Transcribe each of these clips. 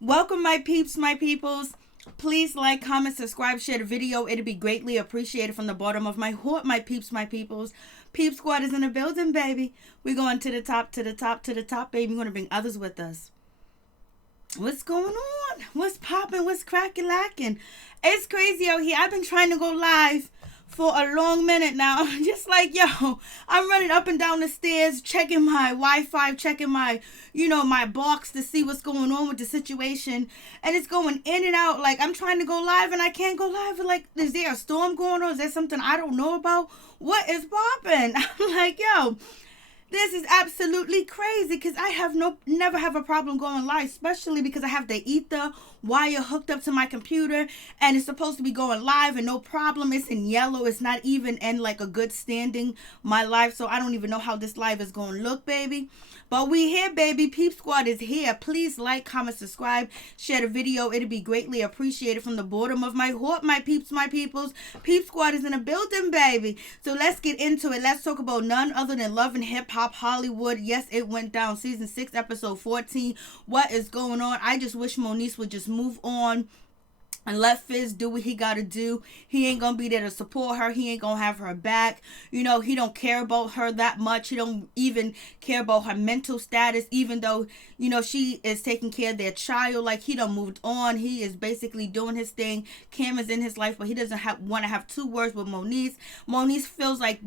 Welcome, my peeps, my peoples. Please like, comment, subscribe, share the video. It'd be greatly appreciated from the bottom of my heart, my peeps, my peoples. Peep Squad is in the building, baby. We're going to the top, to the top, to the top, baby. We're going to bring others with us. What's going on? What's popping? What's cracking, lacking? It's crazy out here. I've been trying to go live for a long minute now. I'm just like, yo, I'm running up and down the stairs, checking my Wi-Fi, checking my, my box to see what's going on with the situation. And it's going in and out. Like, I'm trying to go live and I can't go live. Like, is there a storm going on? Is there something I don't know about? What is popping? I'm like, yo, this is absolutely crazy because I never have a problem going live, especially because I have the ether wire hooked up to my computer and it's supposed to be going live and no problem. It's in yellow. It's not even in like a good standing, my live. So I don't even know how this live is going to look, baby. But we here, baby. Peep Squad is here. Please like, comment, subscribe, share the video. It'd be greatly appreciated from the bottom of my heart, my peeps, my peoples. Peep Squad is in the building, baby. So let's get into it. Let's talk about none other than Love and Hip Hop Hollywood. Yes, it went down. Season 6, episode 14. What is going on? I just wish Moniece would just move on and let Fizz do what he gotta do. He ain't gonna be there to support her. He ain't gonna have her back. He don't care about her that much. He don't even care about her mental status, even though, she is taking care of their child. Like, he done moved on. He is basically doing his thing. Cam is in his life, but he doesn't want to have two words with Moniece. Moniece feels like,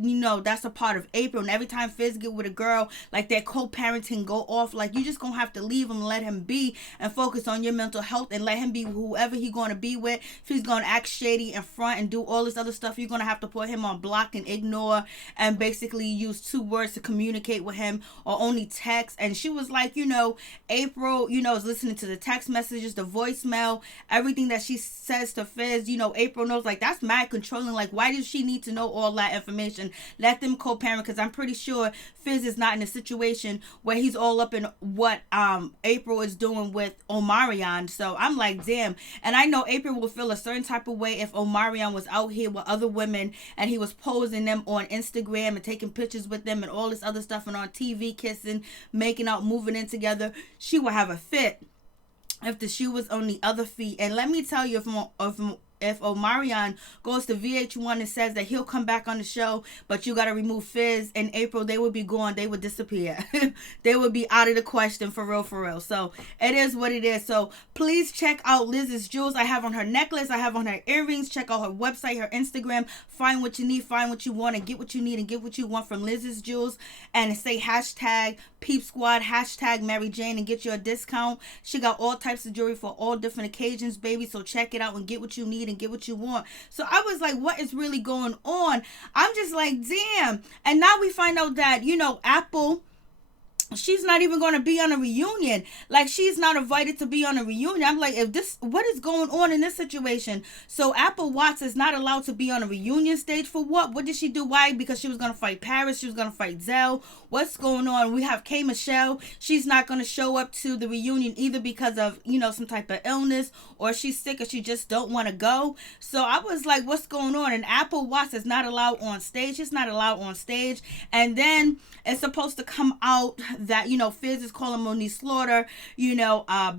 that's a part of April. And every time Fizz get with a girl, like, their co-parenting go off. Like, you just gonna have to leave him, let him be, and focus on your mental health, and let him be whoever he gonna be with. If he's gonna act shady in front and do all this other stuff, you're gonna have to put him on block and ignore, and basically use two words to communicate with him, or only text. And she was like, April, is listening to the text messages, the voicemail, everything that she says to Fizz. April knows, like, that's mad controlling. Like, why does she need to know all that information? Let them co-parent, because I'm pretty sure Fizz is not in a situation where he's all up in what April is doing with Omarion. So I'm like, damn. And I know April will feel a certain type of way if Omarion was out here with other women and he was posing them on Instagram and taking pictures with them and all this other stuff, and on TV kissing, making out, moving in together. She would have a fit if the shoe was on the other feet. And let me tell you, if Omarion goes to VH1 and says that he'll come back on the show, but you got to remove Fizz and April, they would be gone. They would disappear. They would be out of the question, for real, for real. So it is what it is. So please check out Liz's jewels. I have on her necklace. I have on her earrings. Check out her website, her Instagram. Find what you need, find what you want, and get what you need and get what you want from Liz's jewels. And say hashtag Peep Squad, hashtag Mary Jane, and get your discount. She got all types of jewelry for all different occasions, baby. So check it out and get what you need and get what you want. So I was like, what is really going on? I'm just like, damn. And now we find out that, Apple, she's not even going to be on a reunion. Like, she's not invited to be on a reunion. I'm like, what is going on in this situation? So Apple Watts is not allowed to be on a reunion stage for what? What did she do? Why? Because she was going to fight Paris. She was going to fight Zell. What's going on? We have K. Michelle. She's not going to show up to the reunion either because of, some type of illness, or she's sick, or she just don't want to go. So I was like, what's going on? And Apple Watts is not allowed on stage. It's not allowed on stage. And then it's supposed to come out that, Fizz is calling Moniece Slaughter,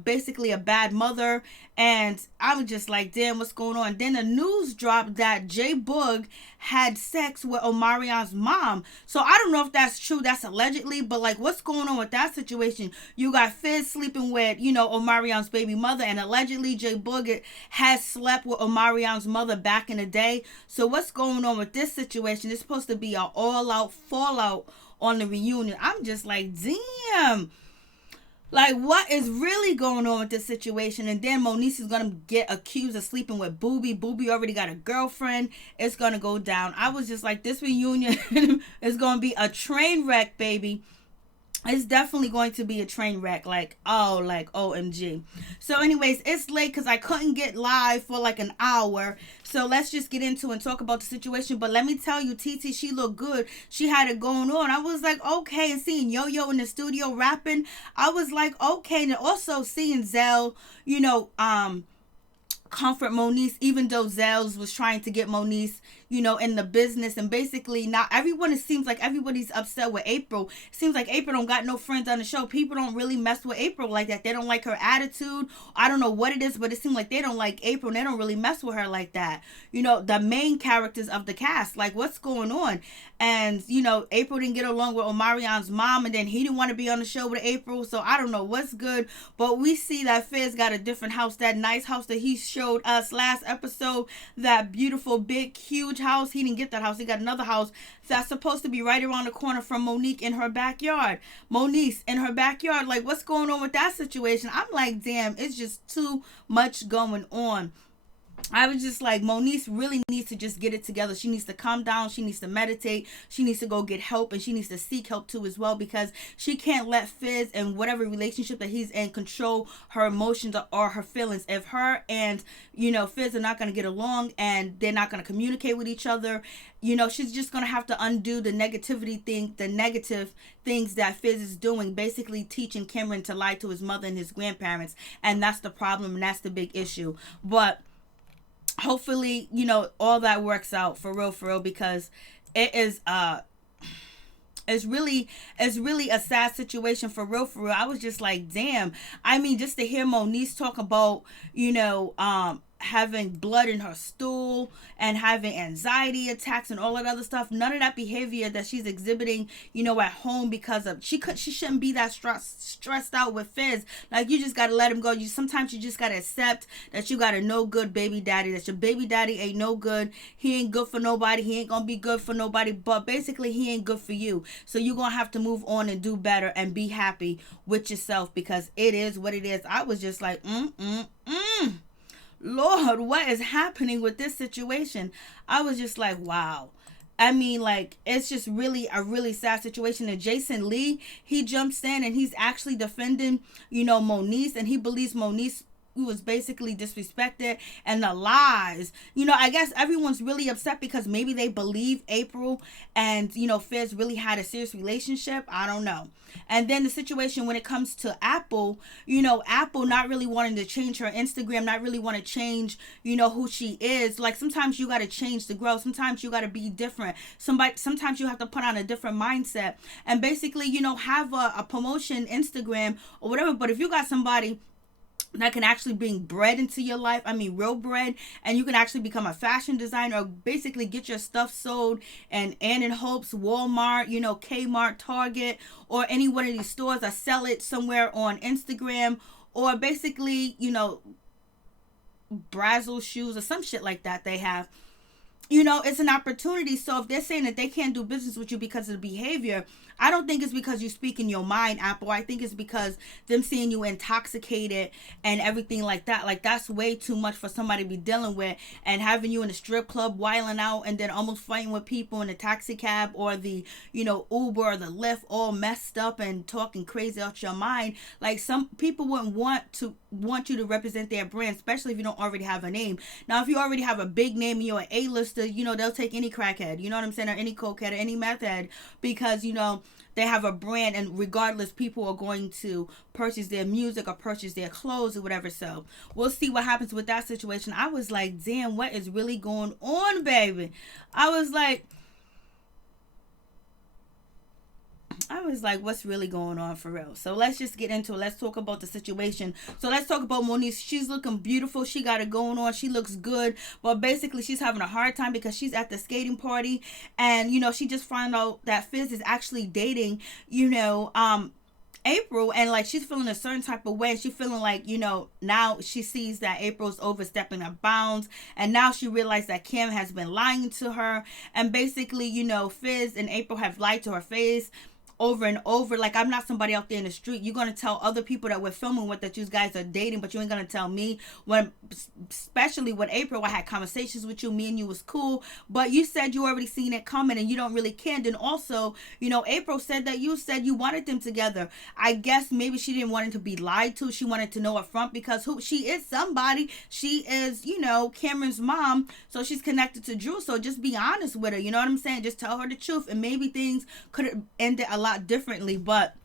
basically a bad mother. And I was just like, damn, what's going on? Then the news dropped that JBoog had sex with Omarion's mom. So I don't know if that's true. That's allegedly. But, like, what's going on with that situation? You got Fizz sleeping with, Omarion's baby mother. And allegedly JBoog has slept with Omarion's mother back in the day. So what's going on with this situation? It's supposed to be an all-out fallout on the reunion. I'm just like, damn. Like, what is really going on with this situation? And then Moniece is going to get accused of sleeping with Booby. Booby already got a girlfriend. It's going to go down. I was just like, this reunion is going to be a train wreck, baby. It's definitely going to be a train wreck. Like OMG. So anyways, it's late because I couldn't get live for like an hour. So let's just get into and talk about the situation. But let me tell you, TT, she looked good. She had it going on. I was like, okay. And seeing Yo-Yo in the studio rapping, I was like, okay. And also seeing Zell, comfort Moniece, even though Zellz was trying to get Moniece, in the business. And basically now it seems like everybody's upset with April. It seems like April don't got no friends on the show. People don't really mess with April like that. They don't like her attitude. I don't know what it is, but it seems like they don't like April and they don't really mess with her like that. The main characters of the cast, like what's going on? And, April didn't get along with Omarion's mom, and then he didn't want to be on the show with April. So I don't know what's good, but we see that Fizz got a different house, that nice house that he showed us last episode, that beautiful, big, huge house. He didn't get that house. He got another house that's supposed to be right around the corner from Monique in her backyard. Moniece in her backyard. Like, what's going on with that situation? I'm like, damn, it's just too much going on. I was just like, Moniece really needs to just get it together. She needs to calm down. She needs to meditate. She needs to go get help, and she needs to seek help too as well, because she can't let Fizz and whatever relationship that he's in control her emotions or her feelings. If her and, Fizz are not going to get along and they're not going to communicate with each other, she's just going to have to undo the negative things that Fizz is doing, basically teaching Cameron to lie to his mother and his grandparents. And that's the problem, and that's the big issue. But hopefully, all that works out for real, because it is it's really a sad situation for real. I was just like, damn. I mean, just to hear Moniece talk about, having blood in her stool and having anxiety attacks and all that other stuff, none of that behavior that she's exhibiting, at home, because of she shouldn't be that stressed out with Fizz. Like, you just gotta let him go. Sometimes you just gotta accept that you got a no good baby daddy, that your baby daddy ain't no good. He ain't good for nobody. He ain't gonna be good for nobody, but basically he ain't good for you. So you're gonna have to move on and do better and be happy with yourself, because it is what it is. I was just like, Lord, what is happening with this situation? I was just like, wow. I mean, like, it's just really a really sad situation. And Jason Lee, he jumps in and he's actually defending, Moniece, and he believes Moniece was basically disrespected and the lies. I guess everyone's really upset because maybe they believe April and, Fizz really had a serious relationship. I don't know. And then the situation when it comes to Apple, Apple not really wanting to change her Instagram, not really want to change, who she is. Like, sometimes you got to change to grow. Sometimes you got to be different. Sometimes you have to put on a different mindset and basically, have a promotion Instagram or whatever. But if you got somebody that can actually bring bread into your life, I mean real bread, and you can actually become a fashion designer, or basically get your stuff sold and in Hopes, Walmart, Kmart, Target, or any one of these stores, or sell it somewhere on Instagram, or basically, Brazzle shoes or some shit like that they have. It's an opportunity. So if they're saying that they can't do business with you because of the behavior, I don't think it's because you speak in your mind, Apple. I think it's because them seeing you intoxicated and everything like that. Like, that's way too much for somebody to be dealing with, and having you in a strip club wilding out and then almost fighting with people in the taxi cab or the, Uber or the Lyft, all messed up and talking crazy out your mind. Like, some people wouldn't want you to represent their brand, especially if you don't already have a name. Now, if you already have a big name and you're an A-lister, they'll take any crackhead, you know what I'm saying, or any cokehead or any meth head, because, they have a brand, and regardless, people are going to purchase their music or purchase their clothes or whatever. So we'll see what happens with that situation. I was like, damn, what is really going on, baby? I was like, what's really going on for real? So let's just get into it. Let's talk about the situation. So let's talk about Moniece. She's looking beautiful. She got it going on. She looks good. But basically, she's having a hard time because she's at the skating party. And, she just found out that Fizz is actually dating, April, and like she's feeling a certain type of way. She's feeling like, now she sees that April's overstepping her bounds, and now she realized that Kim has been lying to her, and basically, Fizz and April have lied to her face over and over. Like, I'm not somebody out there in the street. You're going to tell other people that we're filming with that you guys are dating, but you ain't going to tell me. When, especially with April, I had conversations with you. Me and you was cool, but you said you already seen it coming and you don't really care. And also, April said that you said you wanted them together. I guess maybe she didn't want it to be lied to. She wanted to know up front, because she is somebody. She is, Cameron's mom, so she's connected to Drew. So just be honest with her. You know what I'm saying? Just tell her the truth, and maybe things could have ended a lot differently. But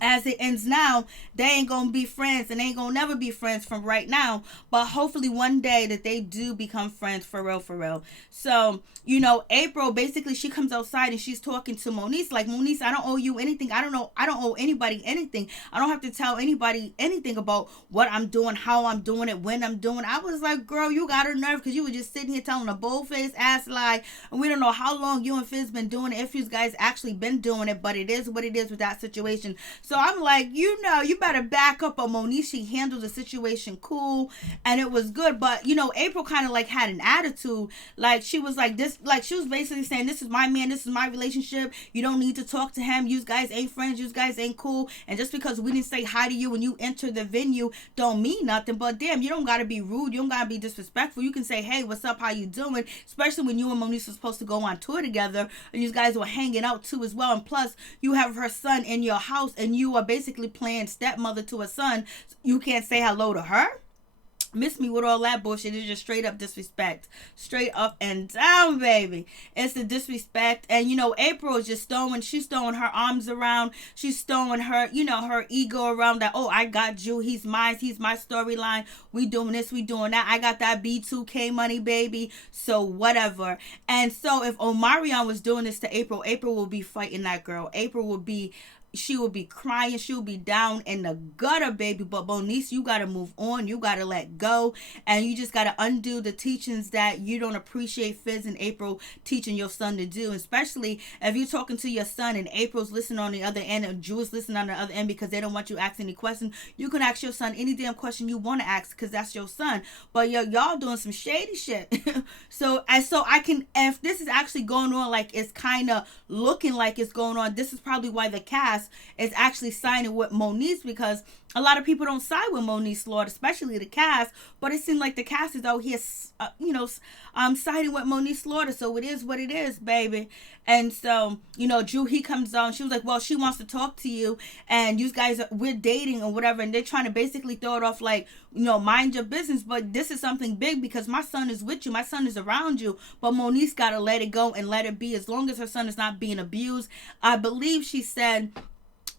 as it ends now, they ain't gonna be friends and they ain't gonna never be friends from right now. But hopefully one day that they do become friends for real, for real. So, you know, April basically she comes outside and she's talking to Moniece like, Moniece, I don't owe you anything. I don't owe anybody anything. I don't have to tell anybody anything about what I'm doing, how I'm doing it, when I'm doing it. I was like, girl, you got her nerve, because you were just sitting here telling a bold-faced ass lie, and we don't know how long you and Fizz been doing it, if you guys actually been doing it, but it is what it is with that situation. So I'm like, you know, you better back up on Moniece. She handled the situation cool and it was good. But, you know, April kind of like had an attitude. Like she was like this, like she was basically saying, this is my man, this is my relationship. You don't need to talk to him. You guys ain't friends. You guys ain't cool. And just because we didn't say hi to you when you enter the venue don't mean nothing. But damn, you don't got to be rude. You don't got to be disrespectful. You can say, hey, what's up? How you doing? Especially when you and Moniece were supposed to go on tour together and you guys were hanging out too as well. And plus you have her son in your house and you are basically playing stepmother to a son. You can't say hello to her? Miss me with all that bullshit. It's just straight up disrespect. Straight up and down, baby. It's the disrespect. And, you know, April is just she's throwing her arms around. She's throwing her, you know, her ego around that, oh, I got you. He's mine. He's my storyline. We doing this. We doing that. I got that B2K money, baby. So whatever. And so if Omarion was doing this to April, April will be fighting that girl. April will be, she will be crying. She'll be down in the gutter, baby. But Moniece, you got to move on. You got to let go. And you just got to undo the teachings that you don't appreciate Fizz and April teaching your son to do. Especially if you're talking to your son and April's listening on the other end and Drew's listening on the other end because they don't want you to ask any questions. You can ask your son any damn question you want to ask because that's your son. But y'all doing some shady shit. So I can, if this is actually going on like it's kind of looking like it's going on, this is probably why the cast is actually signing with Moniece, because a lot of people don't side with Moniece Slaughter, especially the cast, but it seems like the cast is out here, siding with Moniece Slaughter, so it is what it is, baby. And so, you know, Drew, he comes on, she was like, well, she wants to talk to you, and you guys, we're dating or whatever, and they're trying to basically throw it off like, you know, mind your business, but this is something big because my son is with you, my son is around you, but Moniece gotta let it go and let it be as long as her son is not being abused. I believe she said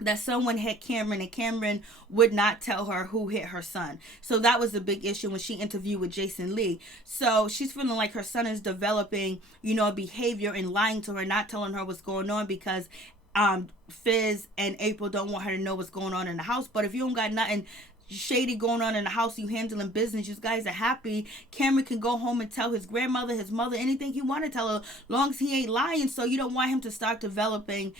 that someone hit Cameron and Cameron would not tell her who hit her son. So that was a big issue when she interviewed with Jason Lee. So she's feeling like her son is developing, you know, behavior and lying to her, not telling her what's going on because Fizz and April don't want her to know what's going on in the house. But if you don't got nothing shady going on in the house, you handling business, you guys are happy, Cameron can go home and tell his grandmother, his mother, anything he want to tell her, as long as he ain't lying. So you don't want him to start developing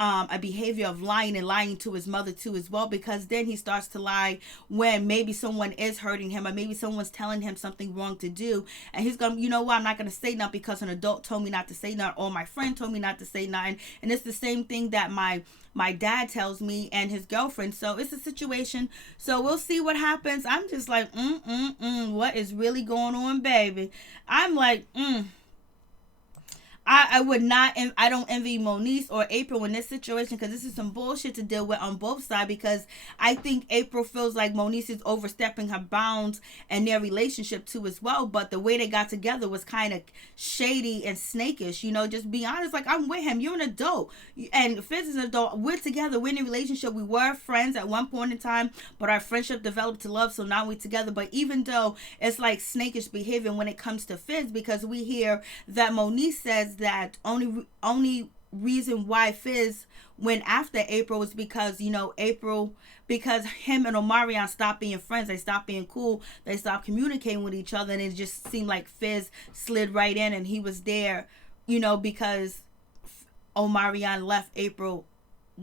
a behavior of lying and lying to his mother too as well, because then he starts to lie when maybe someone is hurting him or maybe someone's telling him something wrong to do, and he's gonna, you know what, I'm not gonna say nothing because an adult told me not to say nothing or my friend told me not to say nothing. And it's the same thing that my dad tells me and his girlfriend. So it's a situation. So we'll see what happens. I'm just like, what is really going on, baby? I'm like, I would not, and I don't envy Moniece or April in this situation, because this is some bullshit to deal with on both sides, because I think April feels like Moniece is overstepping her bounds and their relationship too as well. But the way they got together was kind of shady and snakish, you know, just be honest. Like, I'm with him, you're an adult, and Fizz is an adult, we're together, we're in a relationship, we were friends at one point in time, but our friendship developed to love, so now we're together. But even though it's like snakish behavior when it comes to Fizz, because we hear that Moniece says that only reason why Fizz went after April was because, you know, because him and Omarion stopped being friends, they stopped being cool, they stopped communicating with each other, and it just seemed like Fizz slid right in and he was there, you know, because Omarion left April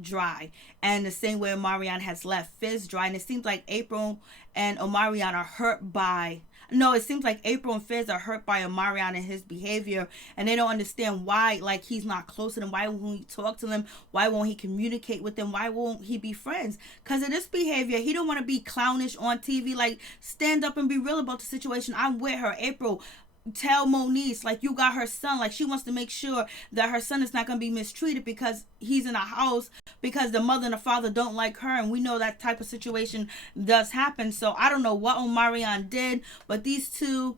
dry, and the same way Omarion has left Fizz dry. And it seems like April and Omarion are hurt by, no, it seems like April and Fizz are hurt by Omarion and his behavior, and they don't understand why, like, he's not close to them. Why won't he talk to them? Why won't he communicate with them? Why won't he be friends? Because of this behavior. He don't want to be clownish on TV. Like, stand up and be real about the situation. I'm with her. April, tell Moniece, like, you got her son. Like, she wants to make sure that her son is not going to be mistreated because he's in a house, because the mother and the father don't like her, and we know that type of situation does happen. So I don't know what Omarion did, but these two,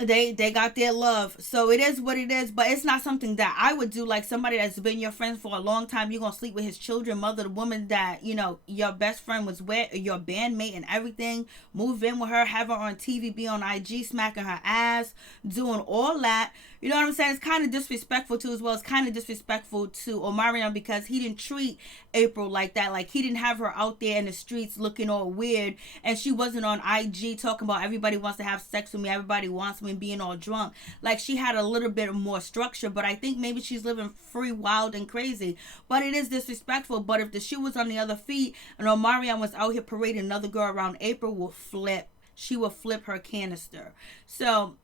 They got their love. So it is what it is, but it's not something that I would do. Like somebody that's been your friend for a long time, you're gonna sleep with his children, mother, the woman that, you know, your best friend was with, your bandmate and everything, move in with her, have her on TV, be on IG smacking her ass, doing all that. You know what I'm saying? It's kind of disrespectful too, as well. It's kind of disrespectful to Omarion because he didn't treat April like that. Like he didn't have her out there in the streets looking all weird, and she wasn't on IG talking about everybody wants to have sex with me, everybody wants me, being all drunk. Like she had a little bit more structure, but I think maybe she's living free, wild, and crazy. But it is disrespectful. But if the shoe was on the other feet and Omarion was out here parading another girl around, April will flip. She will flip her canister. So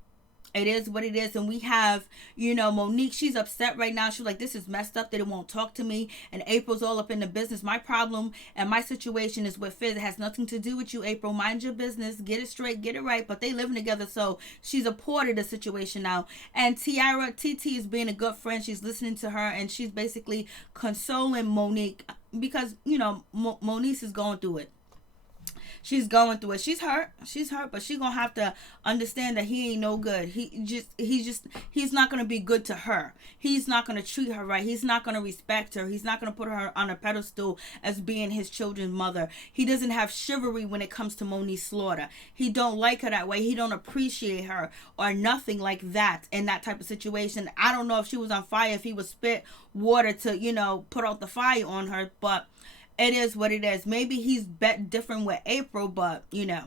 it is what it is. And we have, you know, Monique, she's upset right now. She's like, this is messed up. They won't talk to me. And April's all up in the business. My problem and my situation is with Fizz. It has nothing to do with you, April. Mind your business. Get it straight. Get it right. But they living together. So she's a part of the situation now. And Tiara, TT is being a good friend. She's listening to her. And she's basically consoling Monique because, you know, Moniece is going through it. She's going through it. She's hurt, but she's gonna have to understand that he ain't no good. He's not gonna be good to her. He's not gonna treat her right. He's not gonna respect her. He's not gonna put her on a pedestal as being his children's mother. He doesn't have chivalry when it comes to Moniece Slaughter. He don't like her that way. He don't appreciate her or nothing like that in that type of situation. I don't know if she was on fire, if he would spit water to, you know, put out the fire on her, but it is what it is. Maybe he's different with April, but, you know,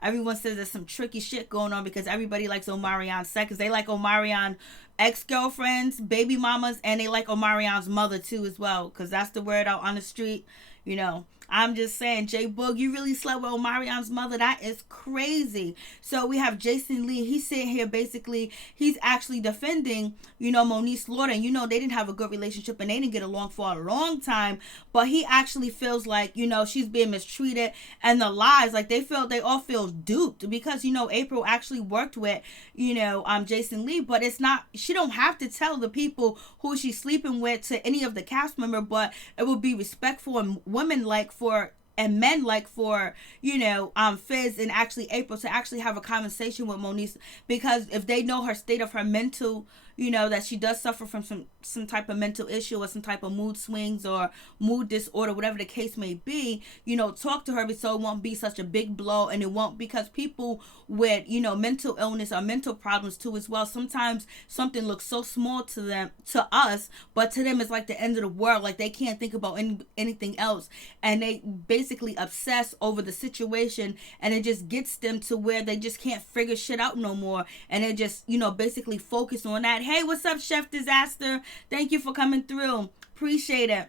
everyone says there's some tricky shit going on because everybody likes Omarion seconds. They like Omarion ex-girlfriends, baby mamas, and they like Omarion's mother too as well, because that's the word out on the street, you know. I'm just saying, JBoog, you really slept with Omarion's mother. That is crazy. So we have Jason Lee. He's sitting here basically, he's actually defending, you know, Moniece Slaughter. And, you know, they didn't have a good relationship and they didn't get along for a long time. But he actually feels like, you know, she's being mistreated and the lies, like they all feel duped because, you know, April actually worked with, you know, Jason Lee. But it's not, she don't have to tell the people who she's sleeping with to any of the cast member, but it would be respectful and women like for and men like for, you know, Fizz and actually April to actually have a conversation with Moniece, because if they know her state of her mental, you know, that she does suffer from some type of mental issue or some type of mood swings or mood disorder, whatever the case may be, you know, talk to her so it won't be such a big blow. And it won't, because people with, you know, mental illness or mental problems too as well, sometimes something looks so small to them, to us, but to them it's like the end of the world. Like they can't think about anything else, and they basically obsess over the situation, and it just gets them to where they just can't figure shit out no more, and they just, you know, basically focus on that. Hey, what's up, Chef Disaster? Thank you for coming through. Appreciate it.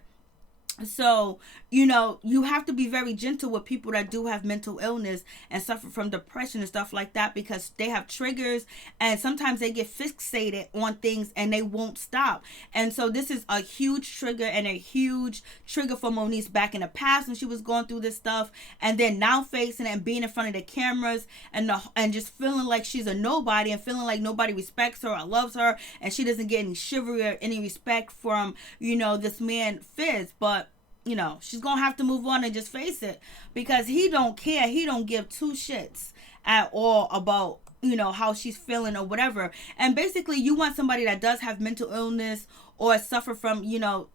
So, you know, you have to be very gentle with people that do have mental illness and suffer from depression and stuff like that, because they have triggers and sometimes they get fixated on things and they won't stop. And so this is a huge trigger and a huge trigger for Moniece back in the past when she was going through this stuff, and then now facing it and being in front of the cameras and just feeling like she's a nobody and feeling like nobody respects her or loves her, and she doesn't get any chivalry or any respect from, you know, this man Fizz. But you know, she's gonna have to move on and just face it, because he don't care. He don't give two shits at all about, you know, how she's feeling or whatever. And basically you want somebody that does have mental illness or suffer from, you know,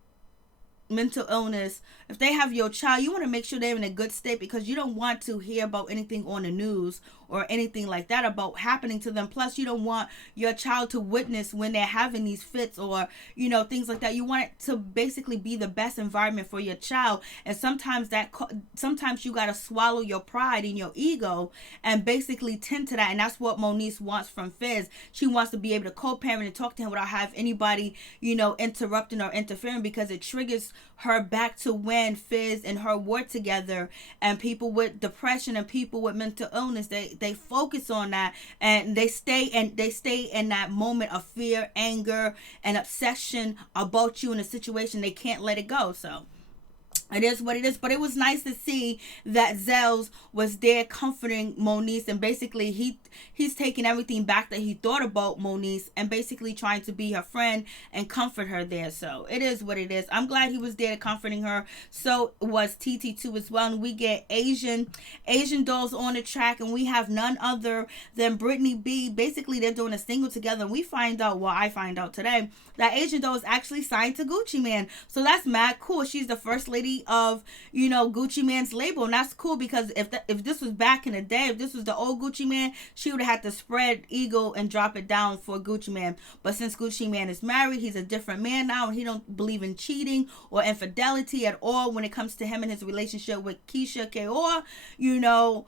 mental illness. If they have your child, you want to make sure they're in a good state, because you don't want to hear about anything on the news or anything like that about happening to them. Plus, you don't want your child to witness when they're having these fits or, you know, things like that. You want it to basically be the best environment for your child. And sometimes you got to swallow your pride and your ego and basically tend to that. And that's what Moniece wants from Fizz. She wants to be able to co-parent and talk to him without having anybody, you know, interrupting or interfering, because it triggers her back to when Fizz and her were together, and people with depression and people with mental illness, they focus on that, and they stay in that moment of fear, anger, and obsession about you in a situation. They can't let it go. So It is what it is, but it was nice to see that Zellz was there comforting Moniece, and basically he's taking everything back that he thought about Moniece and basically trying to be her friend and comfort her there. So it is what it is. I'm glad he was there comforting her. So was TT too as well, and we get Asian dolls on the track, and we have none other than BrittanyB. Basically, they're doing a single together, and we find out, well, I find out today, that Asian doll is actually signed to Gucci Mane. So that's mad cool. She's the first lady of, you know, Gucci Mane's label, and that's cool because if this was back in the day, if this was the old Gucci Mane, she would have had to spread eagle and drop it down for Gucci Mane. But since Gucci Mane is married, he's a different man now, and he don't believe in cheating or infidelity at all when it comes to him and his relationship with Keisha Kaur. You know,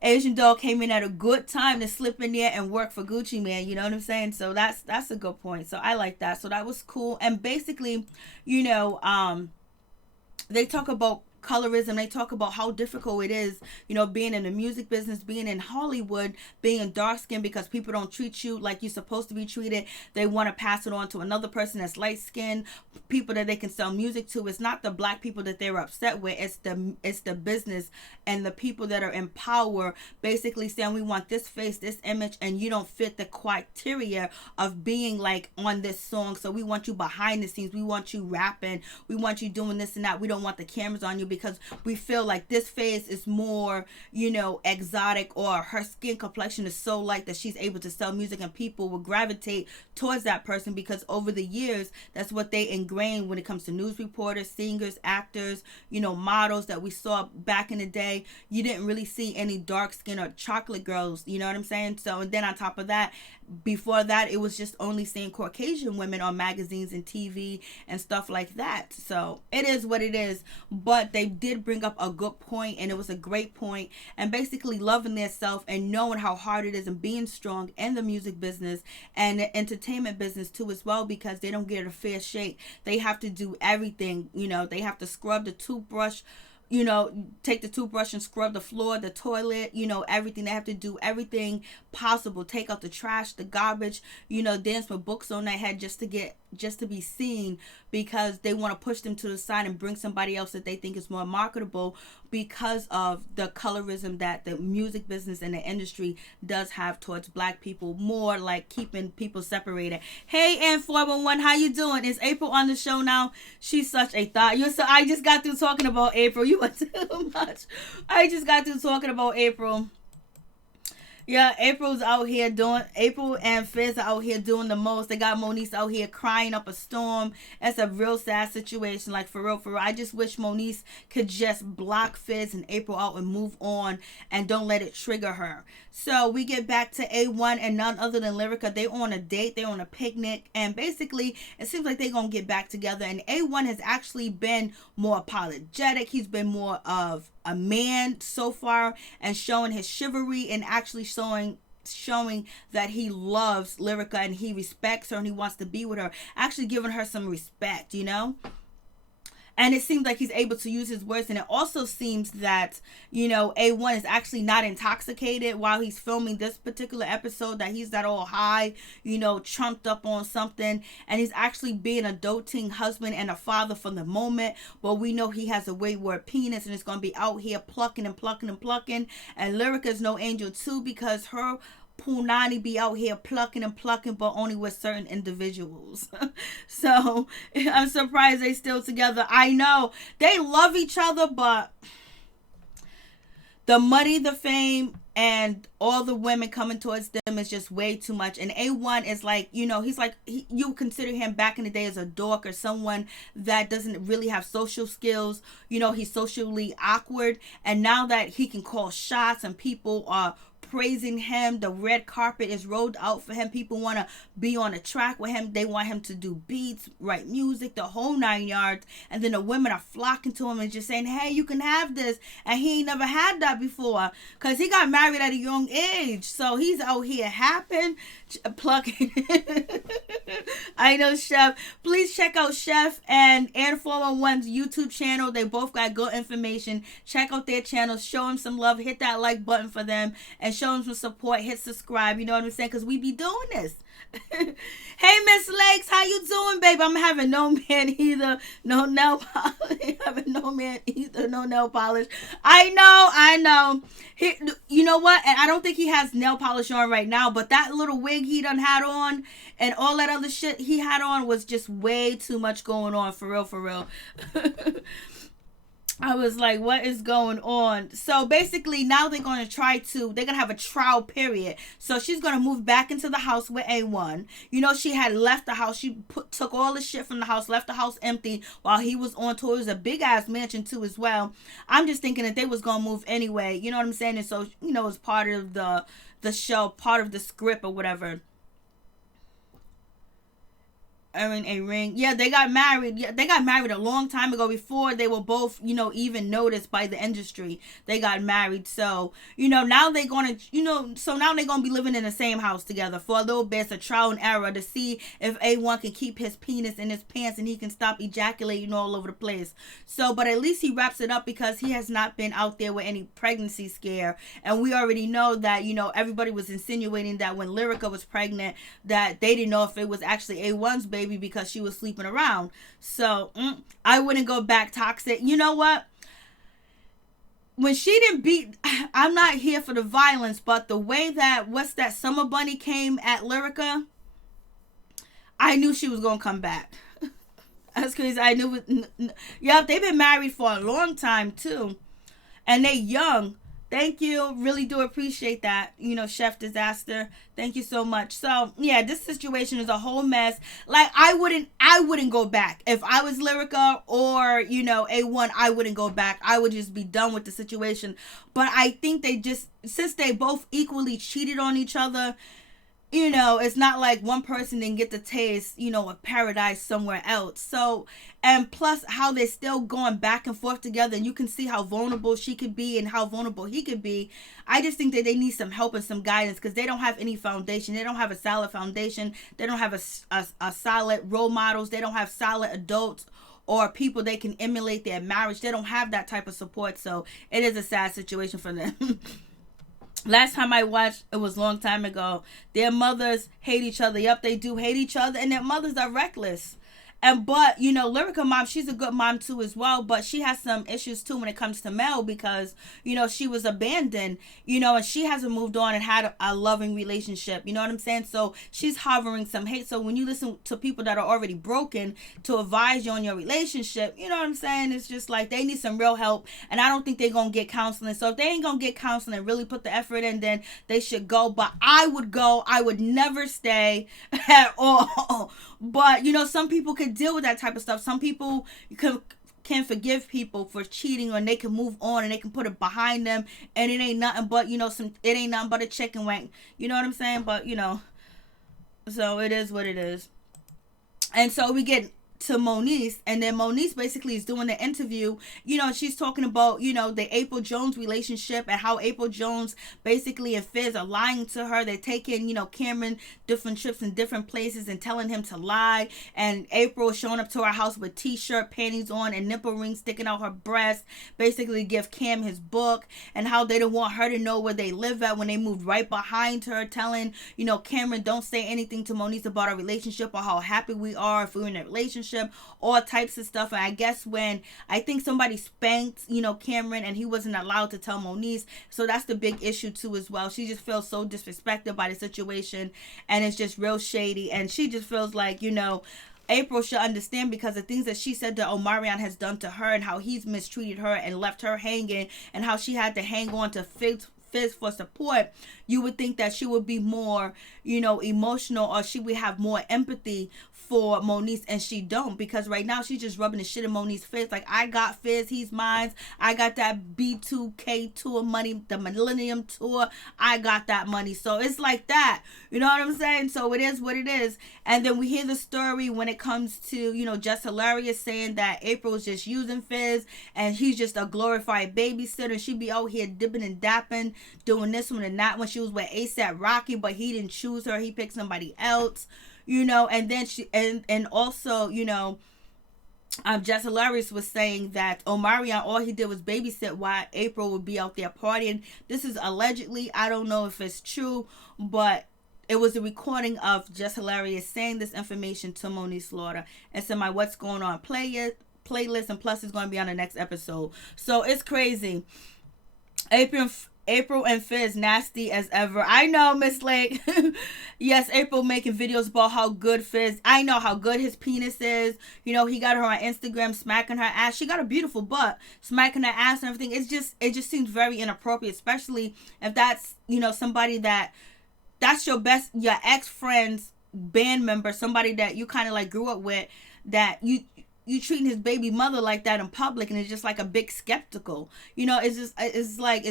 Asian doll came in at a good time to slip in there and work for Gucci Mane. You know what I'm saying? So that's a good point. So I like that. So that was cool. And basically, you know, they talk about colorism. They talk about how difficult it is, you know, being in the music business, being in Hollywood, being dark skinned, because people don't treat you like you're supposed to be treated. They want to pass it on to another person that's light skinned, people that they can sell music to. It's not the black people that they're upset with. It's the business and the people that are in power basically saying, we want this face, this image, and you don't fit the criteria of being like on this song. So we want you behind the scenes. We want you rapping. We want you doing this and that. We don't want the cameras on you because we feel like this face is more, you know, exotic, or her skin complexion is so light that she's able to sell music, and people will gravitate towards that person because over the years, that's what they ingrained when it comes to news reporters, singers, actors, you know, models that we saw back in the day. You didn't really see any dark skin or chocolate girls, you know what I'm saying? So, and then on top of that, before that, it was just only seeing Caucasian women on magazines and TV and stuff like that. So it is what it is. But they did bring up a good point, and it was a great point. And basically loving their self and knowing how hard it is and being strong in the music business and the entertainment business too as well, because they don't get a fair shake. They have to do everything. You know, they have to scrub the toothbrush, you know, take the toothbrush and scrub the floor, the toilet, you know, everything. They have to do everything possible. Take out the trash, the garbage, you know, dance with books on their head just to be seen, because they want to push them to the side and bring somebody else that they think is more marketable because of the colorism that the music business and the industry does have towards black people, more like keeping people separated. Hey, and 411, how you doing? Is April on the show now? She's such a thought. I just got through talking about April. You were too much. I just got through talking about April. Yeah, April and Fizz are out here doing the most. They got Moniece out here crying up a storm. It's a real sad situation. Like, for real. I just wish Moniece could just block Fizz and April out and move on and don't let it trigger her. So we get back to A1 and none other than Lyrica. They on a date. They on a picnic. And basically, it seems like they're going to get back together. And A1 has actually been more apologetic. He's been more of a man so far, and showing his chivalry and actually showing that he loves Lyrica and he respects her and he wants to be with her, actually giving her some respect, you know. And it seems like he's able to use his words. And it also seems that, you know, A1 is actually not intoxicated while he's filming this particular episode, that he's that all high, you know, trumped up on something. And he's actually being a doting husband and a father for the moment. But we know he has a wayward penis and it's going to be out here plucking and plucking and plucking. And Lyrica's no angel too, because her Punani be out here plucking and plucking, but only with certain individuals. So I'm surprised they still together. I know they love each other, but the money, the fame, and all the women coming towards them is just way too much. And A1 is like, you know, he's like, you consider him back in the day as a dork or someone that doesn't really have social skills. You know, he's socially awkward. And now that he can call shots and people are praising him, the red carpet is rolled out for him, people want to be on a track with him, they want him to do beats, write music, the whole 9 yards. And then the women are flocking to him and just saying, hey, you can have this. And he ain't never had that before, because he got married at a young age. So he's out here happing, plucking. I know Chef. Please check out Chef and 411's YouTube channel. They both got good information. Check out their channels. Show them some love. Hit that like button for them and show them some support. Hit subscribe. You know what I'm saying? Because we be doing this. Hey, Miss Lakes, how you doing, babe? I'm having no man either, no nail polish. Having no man either, no nail polish. I know. He, you know what? And I don't think he has nail polish on right now. But that little wig he done had on, and all that other shit he had on was just way too much going on. For real, for real. I was like, what is going on? So basically, now they're going to they're going to have a trial period. So she's going to move back into the house with A1. You know, she had left the house. She took all the shit from the house, left the house empty while he was on tour. It was a big ass mansion too as well. I'm just thinking that they was going to move anyway. You know what I'm saying? And so, you know, it's part of the show, part of the script or whatever. Earning a ring. Yeah, they got married. Yeah, they got married a long time ago before they were both, you know, even noticed by the industry. They got married. So, you know, now they're going to, you know, so now they're going to be living in the same house together for a little bit. It's a trial and error to see if A1 can keep his penis in his pants and he can stop ejaculating all over the place. So, but at least he wraps it up because he has not been out there with any pregnancy scare. And we already know that, you know, everybody was insinuating that when Lyrica was pregnant, that they didn't know if it was actually A1's baby because she was sleeping around. So I wouldn't go back toxic. You know what? When she didn't beat, I'm not here for the violence, but the way that Summer Bunny came at Lyrica, I knew she was gonna come back. That's crazy. I knew. Yeah, they've been married for a long time too, and they young. Thank you. Really do appreciate that. You know, Chef Disaster. Thank you so much. So, yeah, this situation is a whole mess. Like, I wouldn't go back. If I was Lyrica or, you know, A1, I wouldn't go back. I would just be done with the situation. But I think they just, since they both equally cheated on each other, you know, it's not like one person didn't get the taste, you know, of paradise somewhere else. So, and plus how they're still going back and forth together, and you can see how vulnerable she could be and how vulnerable he could be. I just think that they need some help and some guidance because they don't have any foundation. They don't have a solid foundation. They don't have a solid role models. They don't have solid adults or people they can emulate their marriage. They don't have that type of support. So it is a sad situation for them. Last time I watched, it was a long time ago. Their mothers hate each other. Yep, they do hate each other. And their mothers are reckless. But, you know, Lyrica mom, she's a good mom too as well. But she has some issues too when it comes to Mel because, you know, she was abandoned, you know, and she hasn't moved on and had a loving relationship. You know what I'm saying? So she's harboring some hate. So when you listen to people that are already broken to advise you on your relationship, you know what I'm saying? It's just like they need some real help. And I don't think they're going to get counseling. So if they ain't going to get counseling and really put the effort in, then they should go. But I would go. I would never stay at all. But, you know, some people can deal with that type of stuff. Some people can forgive people for cheating, or they can move on and they can put it behind them, and it ain't nothing but, you know, it ain't nothing but a chicken wing. You know what I'm saying? But, you know, so it is what it is. And so we get to Moniece, and then Moniece basically is doing the interview, you know, she's talking about, you know, the April Jones relationship and how April Jones basically and Fizz are lying to her. They're taking, you know, Cameron different trips in different places and telling him to lie, and April showing up to our house with t-shirt, panties on, and nipple rings sticking out her breast, basically give Cam his book, and how they don't want her to know where they live at when they moved right behind her, telling, you know, Cameron, don't say anything to Moniece about our relationship or how happy we are if we're in a relationship, all types of stuff. And I guess when I think somebody spanked, you know, Cameron, and he wasn't allowed to tell Moniece, so that's the big issue too as well. She just feels so disrespected by the situation, and it's just real shady, and she just feels like, you know, April should understand because the things that she said that Omarion has done to her, and how he's mistreated her and left her hanging, and how she had to hang on to Fizz for support. You would think that she would be more, you know, emotional, or she would have more empathy for Moniece, and she don't, because right now she's just rubbing the shit in Moniece's face. Like, I got Fizz, he's mine. I got that B2K tour money, the Millennium Tour. I got that money. So it's like that. You know what I'm saying? So it is what it is. And then we hear the story when it comes to, you know, Just Hilarious saying that April's just using Fizz, and he's just a glorified babysitter. She'd be out here dipping and dapping, doing this one and that one. She was with ASAP Rocky, but he didn't choose her. He picked somebody else. You know, and then she, and also, you know, Just Hilarious was saying that Omarion, all he did was babysit while April would be out there partying. This is allegedly, I don't know if it's true, but it was a recording of Just Hilarious saying this information to Moniece Slaughter and said, my What's Going On playlist, and plus it's going to be on the next episode. So it's crazy. April and Fizz nasty as ever. I know, Miss Lake. Yes, April making videos about how good Fizz. I know how good his penis is. You know, he got her on Instagram smacking her ass. She got a beautiful butt, smacking her ass and everything. It just seems very inappropriate, especially if that's, you know, somebody that's your ex-friend's band member, somebody that you kind of like grew up with, that you treating his baby mother like that in public, and it's just like a big skeptical. You know, it's just like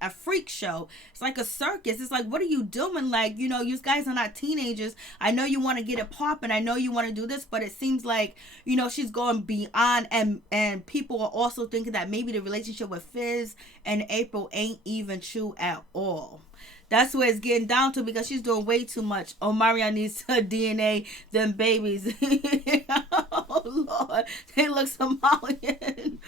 a freak show. It's like a circus. It's like, what are you doing? Like, you know, you guys are not teenagers. I know you want to get it popping. I know you want to do this, but it seems like, you know, she's going beyond, and people are also thinking that maybe the relationship with Fizz and April ain't even true at all. That's where it's getting down to, because she's doing way too much. Omarion needs to DNA them babies. Oh, Lord. They look Somalian.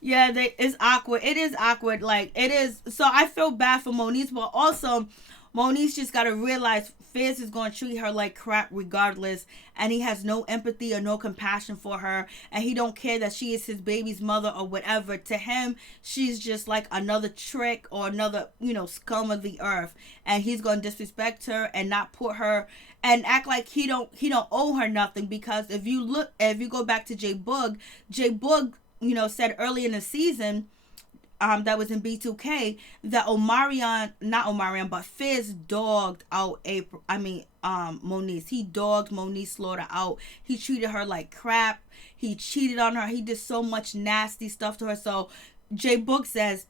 Yeah, it's awkward. It is awkward. Like, it is. So I feel bad for Moniece, but also Moniece just got to realize Fizz is going to treat her like crap regardless, and he has no empathy or no compassion for her, and he don't care that she is his baby's mother or whatever. To him, she's just like another trick or another, you know, scum of the earth, and he's going to disrespect her and not put her and act like he don't owe her nothing. Because if you go back to JBoog, you know, said early in the season, that was in B2K, that but Fizz dogged out Moniece. He dogged Moniece Slaughter out. He treated her like crap. He cheated on her. He did so much nasty stuff to her. So JBoog says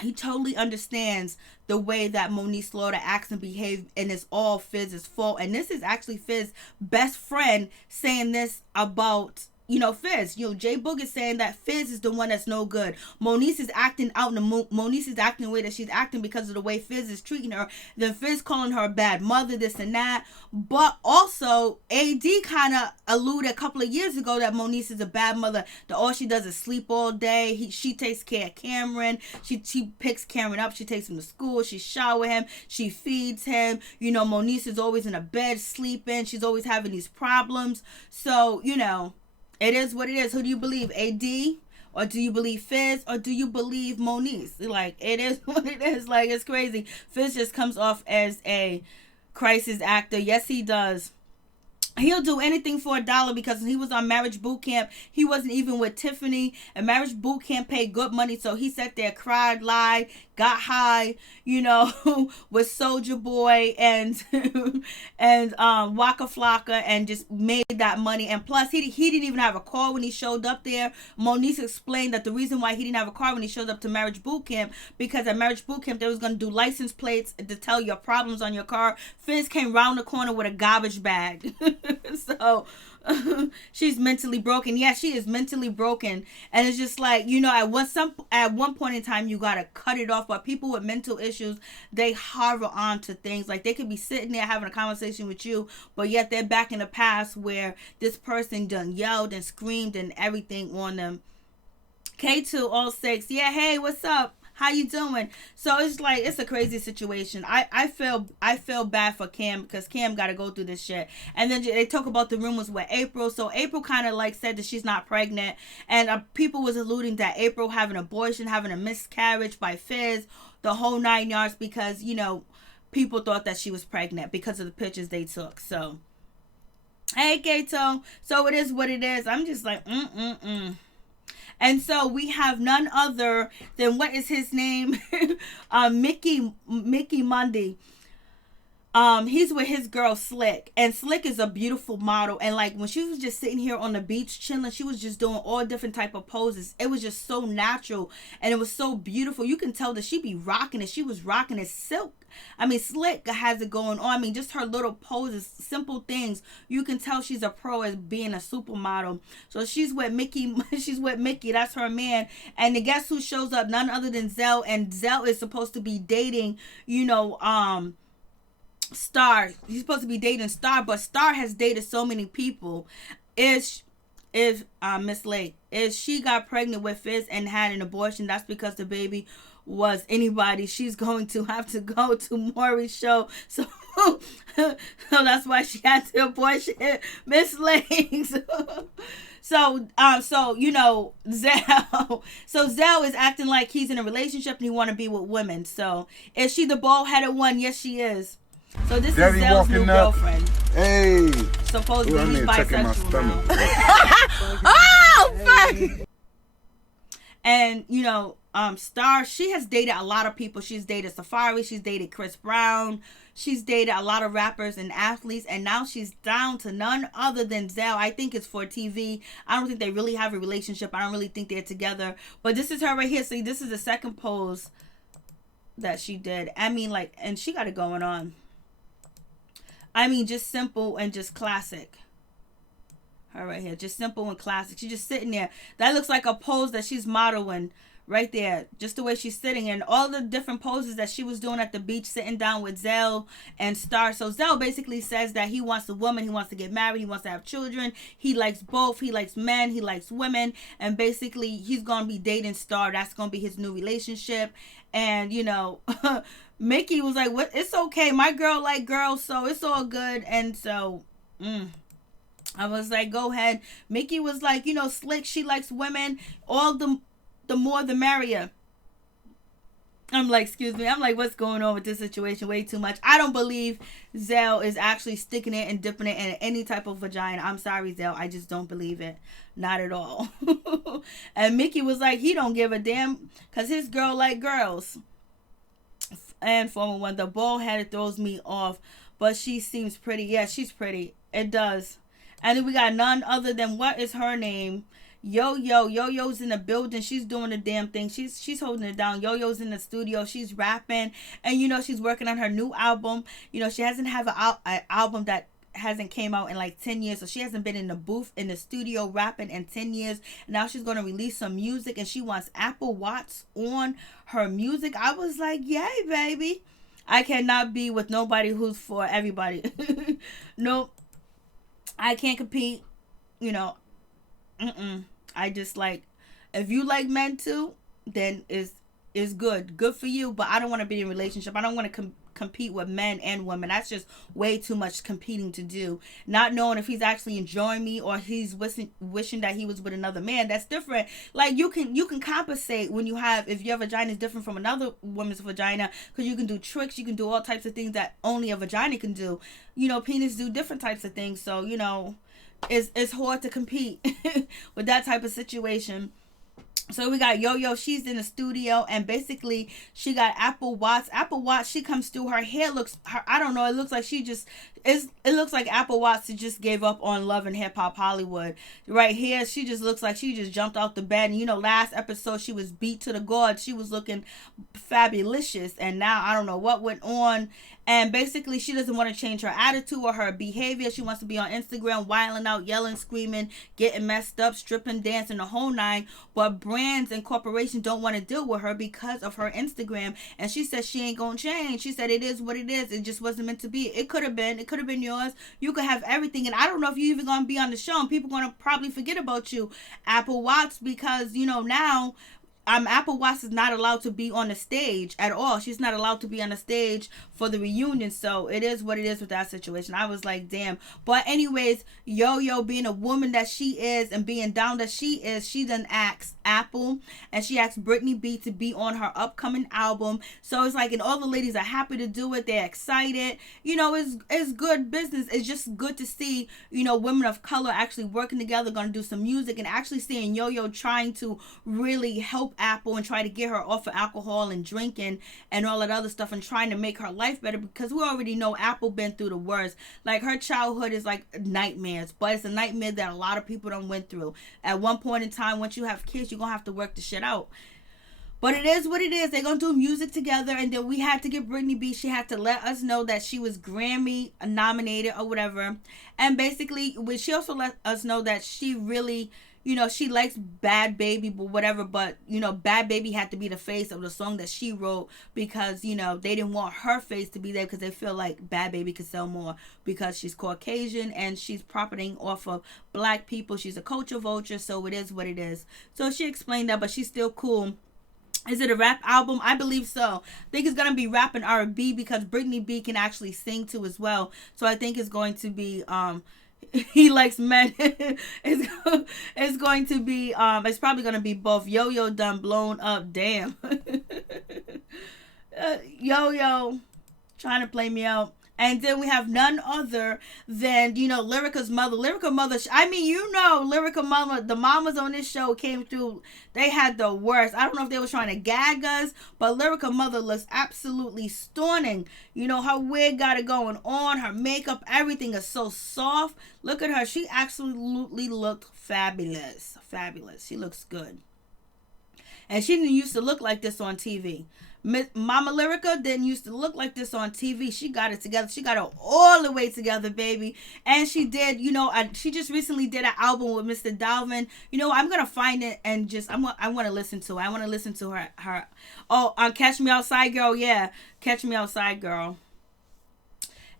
he totally understands the way that Moniece Slaughter acts and behaves, and it's all Fizz's fault. And this is actually Fizz's best friend saying this about, you know, Fizz. You know, JBoog is saying that Fizz is the one that's no good. Moniece is acting out, and Moniece is acting the way that she's acting because of the way Fizz is treating her. Then Fizz calling her a bad mother, this and that. But also, AD kind of alluded a couple of years ago that Moniece is a bad mother, that all she does is sleep all day. She takes care of Cameron. She picks Cameron up. She takes him to school. She showers him. She feeds him. You know, Moniece is always in a bed sleeping. She's always having these problems. So, you know, it is what it is. Who do you believe, AD? Or do you believe Fizz? Or do you believe Moniece? Like, it is what it is. Like, it's crazy. Fizz just comes off as a crisis actor. Yes, he does. He'll do anything for $1, because when he was on Marriage Boot Camp, he wasn't even with Tiffany, and Marriage Boot Camp paid good money, so he sat there, cried, lied, got high, you know, with Soulja Boy and Waka Flocka, and just made that money. And plus, he didn't even have a car when he showed up there. Moniece explained that the reason why he didn't have a car when he showed up to Marriage Boot Camp, because at Marriage Boot Camp, they was going to do license plates to tell your problems on your car. Fizz came round the corner with a garbage bag. So she's mentally broken. Yeah, she is mentally broken. And it's just like, you know, at one point in time, you gotta cut it off. But people with mental issues, they hover on to things. Like, they could be sitting there having a conversation with you, but yet they're back in the past where this person done yelled and screamed and everything on them. K2 all 6. Yeah, hey, what's up? How you doing? So it's like, it's a crazy situation. I feel bad for Cam, because Cam got to go through this shit. And then they talk about the rumors with April. So April kind of like said that she's not pregnant, and people was alluding that April having an abortion, having a miscarriage by Fizz, the whole 9 yards, because, you know, people thought that she was pregnant because of the pictures they took. So hey, Kato. So it is what it is. I'm just like, And so we have none other than, what is his name? Mickey Mundy. He's with his girl Slick, and Slick is a beautiful model. And like, when she was just sitting here on the beach chilling, she was just doing all different type of poses. It was just so natural, and it was so beautiful. You can tell that she be rocking it. She was rocking it silk. I mean, Slick has it going on. I mean, just her little poses, simple things. You can tell she's a pro as being a supermodel. So she's with Mickey. She's with Mickey. That's her man. And guess who shows up? None other than Zell. And Zell is supposed to be dating, you know, Star. He's supposed to be dating Star, but Star has dated so many people. if Miss Lake, if she got pregnant with Fizz and had an abortion, that's because the baby was anybody. She's going to have to go to Maury's show. So so that's why she had to abortion Miss Lake. So you know, Zell is acting like he's in a relationship and he want to be with women. So is she the bald-headed one? Yes, she is. So this is Zell's new girlfriend. Hey. Supposedly he's bisexual now. Oh, fuck! And you know, Star, she has dated a lot of people. She's dated Safari, she's dated Chris Brown, she's dated a lot of rappers and athletes, and now she's down to none other than Zell. I think it's for TV. I don't think they really have a relationship. I don't really think they're together. But this is her right here. See, this is the second pose that she did. I mean, like, and she got it going on. I mean, just simple and just classic. Her right here, just simple and classic. She's just sitting there. That looks like a pose that she's modeling right there. Just the way she's sitting, and all the different poses that she was doing at the beach, sitting down with Zell and Star. So Zell basically says that he wants a woman, he wants to get married, he wants to have children. He likes both. He likes men, he likes women, and basically he's gonna be dating Star. That's gonna be his new relationship. And you know, Mickey was like, "What? It's okay. My girl like girls, so it's all good." And so, I was like, "Go ahead." Mickey was like, "You know, slick. She likes women. All the more, the merrier." I'm like, excuse me. I'm like, what's going on with this situation? Way too much. I don't believe Zell is actually sticking it and dipping it in any type of vagina. I'm sorry, Zell. I just don't believe it. Not at all. And Mickey was like, he don't give a damn because his girl like girls. And Formula One, the bald head throws me off, but she seems pretty. Yeah, she's pretty. It does. And then we got none other than, what is her name? Yo-Yo's in the building. She's doing the damn thing. She's holding it down. Yo-Yo's in the studio. She's rapping, and you know she's working on her new album. You know she hasn't have an album that hasn't came out in like 10 years, so she hasn't been in the booth in the studio rapping in 10 years. Now she's going to release some music, and she wants Apple Watts on her music. I was like, yay, baby. I cannot be with nobody who's for everybody. Nope, I can't compete. You know, I just like, if you like men too, then it's good for you, but I don't want to be in a relationship. I don't want to compete with men and women. That's just way too much competing to do. Not knowing if he's actually enjoying me or he's wishing that he was with another man. That's different. Like you can compensate when you have, if your vagina is different from another woman's vagina, because you can do tricks, you can do all types of things that only a vagina can do. You know, penis do different types of things, so you know, it's hard to compete with that type of situation. So we got Yo-Yo, she's in the studio, and basically she got Apple Watts. She comes through, her hair looks, I don't know, it looks like it looks like Apple Watts just gave up on Love and Hip Hop Hollywood. Right here, she just looks like she just jumped off the bed. And you know, last episode she was beat to the gourd. She was looking fabulous, and now I don't know what went on. And basically she doesn't want to change her attitude or her behavior. She wants to be on Instagram wilding out, yelling, screaming, getting messed up, stripping, dancing, the whole nine. But brands and corporations don't want to deal with her because of her Instagram. And she says she ain't gonna change. She said it is what it is. It just wasn't meant to be. It could have been yours. You could have everything, and I don't know if you even gonna be on the show, and people gonna probably forget about you, Apple Watts, because you know now Apple Watts is not allowed to be on the stage at all. She's not allowed to be on the stage for the reunion. So it is what it is with that situation. I was like, damn. But anyways, Yo-Yo, being a woman that she is and being down that she is, she then asked Apple and she asked BrittanyB to be on her upcoming album. So it's like, and all the ladies are happy to do it. They're excited. You know, it's good business. It's just good to see, you know, women of color actually working together, going to do some music, and actually seeing Yo-Yo trying to really help Apple and try to get her off of alcohol and drinking and all that other stuff, and trying to make her life better, because we already know Apple been through the worst. Like, her childhood is like nightmares, but it's a nightmare that a lot of people don't went through. At one point in time, once you have kids, you're gonna have to work the shit out. But it is what it is. They're going to do music together. And then we had to get BrittanyB. She had to let us know that she was Grammy nominated or whatever. And basically, she also let us know that she really, you know, she likes Bad Baby, but whatever. But, you know, Bad Baby had to be the face of the song that she wrote because, you know, they didn't want her face to be there because they feel like Bad Baby could sell more because she's Caucasian and she's profiting off of black people. She's a culture vulture, so it is what it is. So she explained that, but she's still cool. Is it a rap album? I believe so. I think it's going to be rap and R&B because BrittanyB can actually sing too as well. So I think it's going to be, he likes men. it's going to be, it's probably going to be both. Yo-Yo done blown up. Damn. Yo-Yo trying to play me out. And then we have none other than, you know, Lyrica's mother. Lyrica mother, I mean, you know, Lyrica mama, the mamas on this show came through. They had the worst. I don't know if they were trying to gag us, but Lyrica mother looks absolutely stunning. You know, her wig got it going on. Her makeup, everything is so soft. Look at her. She absolutely looked fabulous. Fabulous. She looks good. And she didn't used to look like this on TV. Mama Lyrica didn't used to look like this on TV. She got it together. She got it all the way together, baby. And she did, you know, she just recently did an album with Mr. Dalvin. You know, I'm going to find it and just, I want to listen to it. I want to listen to her. Oh, Catch Me Outside Girl. Yeah, Catch Me Outside Girl.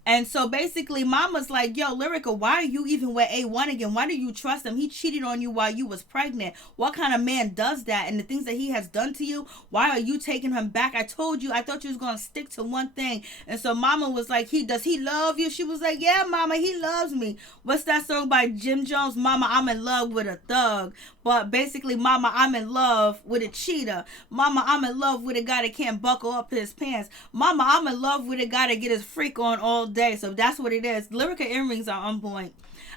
And so basically mama's like, yo, Lyrica, why are you even with A1 again? Why do you trust him? He cheated on you while you was pregnant. What kind of man does that? And the things that he has done to you, why are you taking him back? I told you, I thought you was going to stick to one thing. And so mama was like, does he love you? She was like, yeah, mama, he loves me. What's that song by Jim Jones? Mama, I'm in love with a thug. But basically, mama, I'm in love with a cheater. Mama, I'm in love with a guy that can't buckle up his pants. Mama, I'm in love with a guy that get his freak on all day. So that's what it is. Lyrica earrings are on point.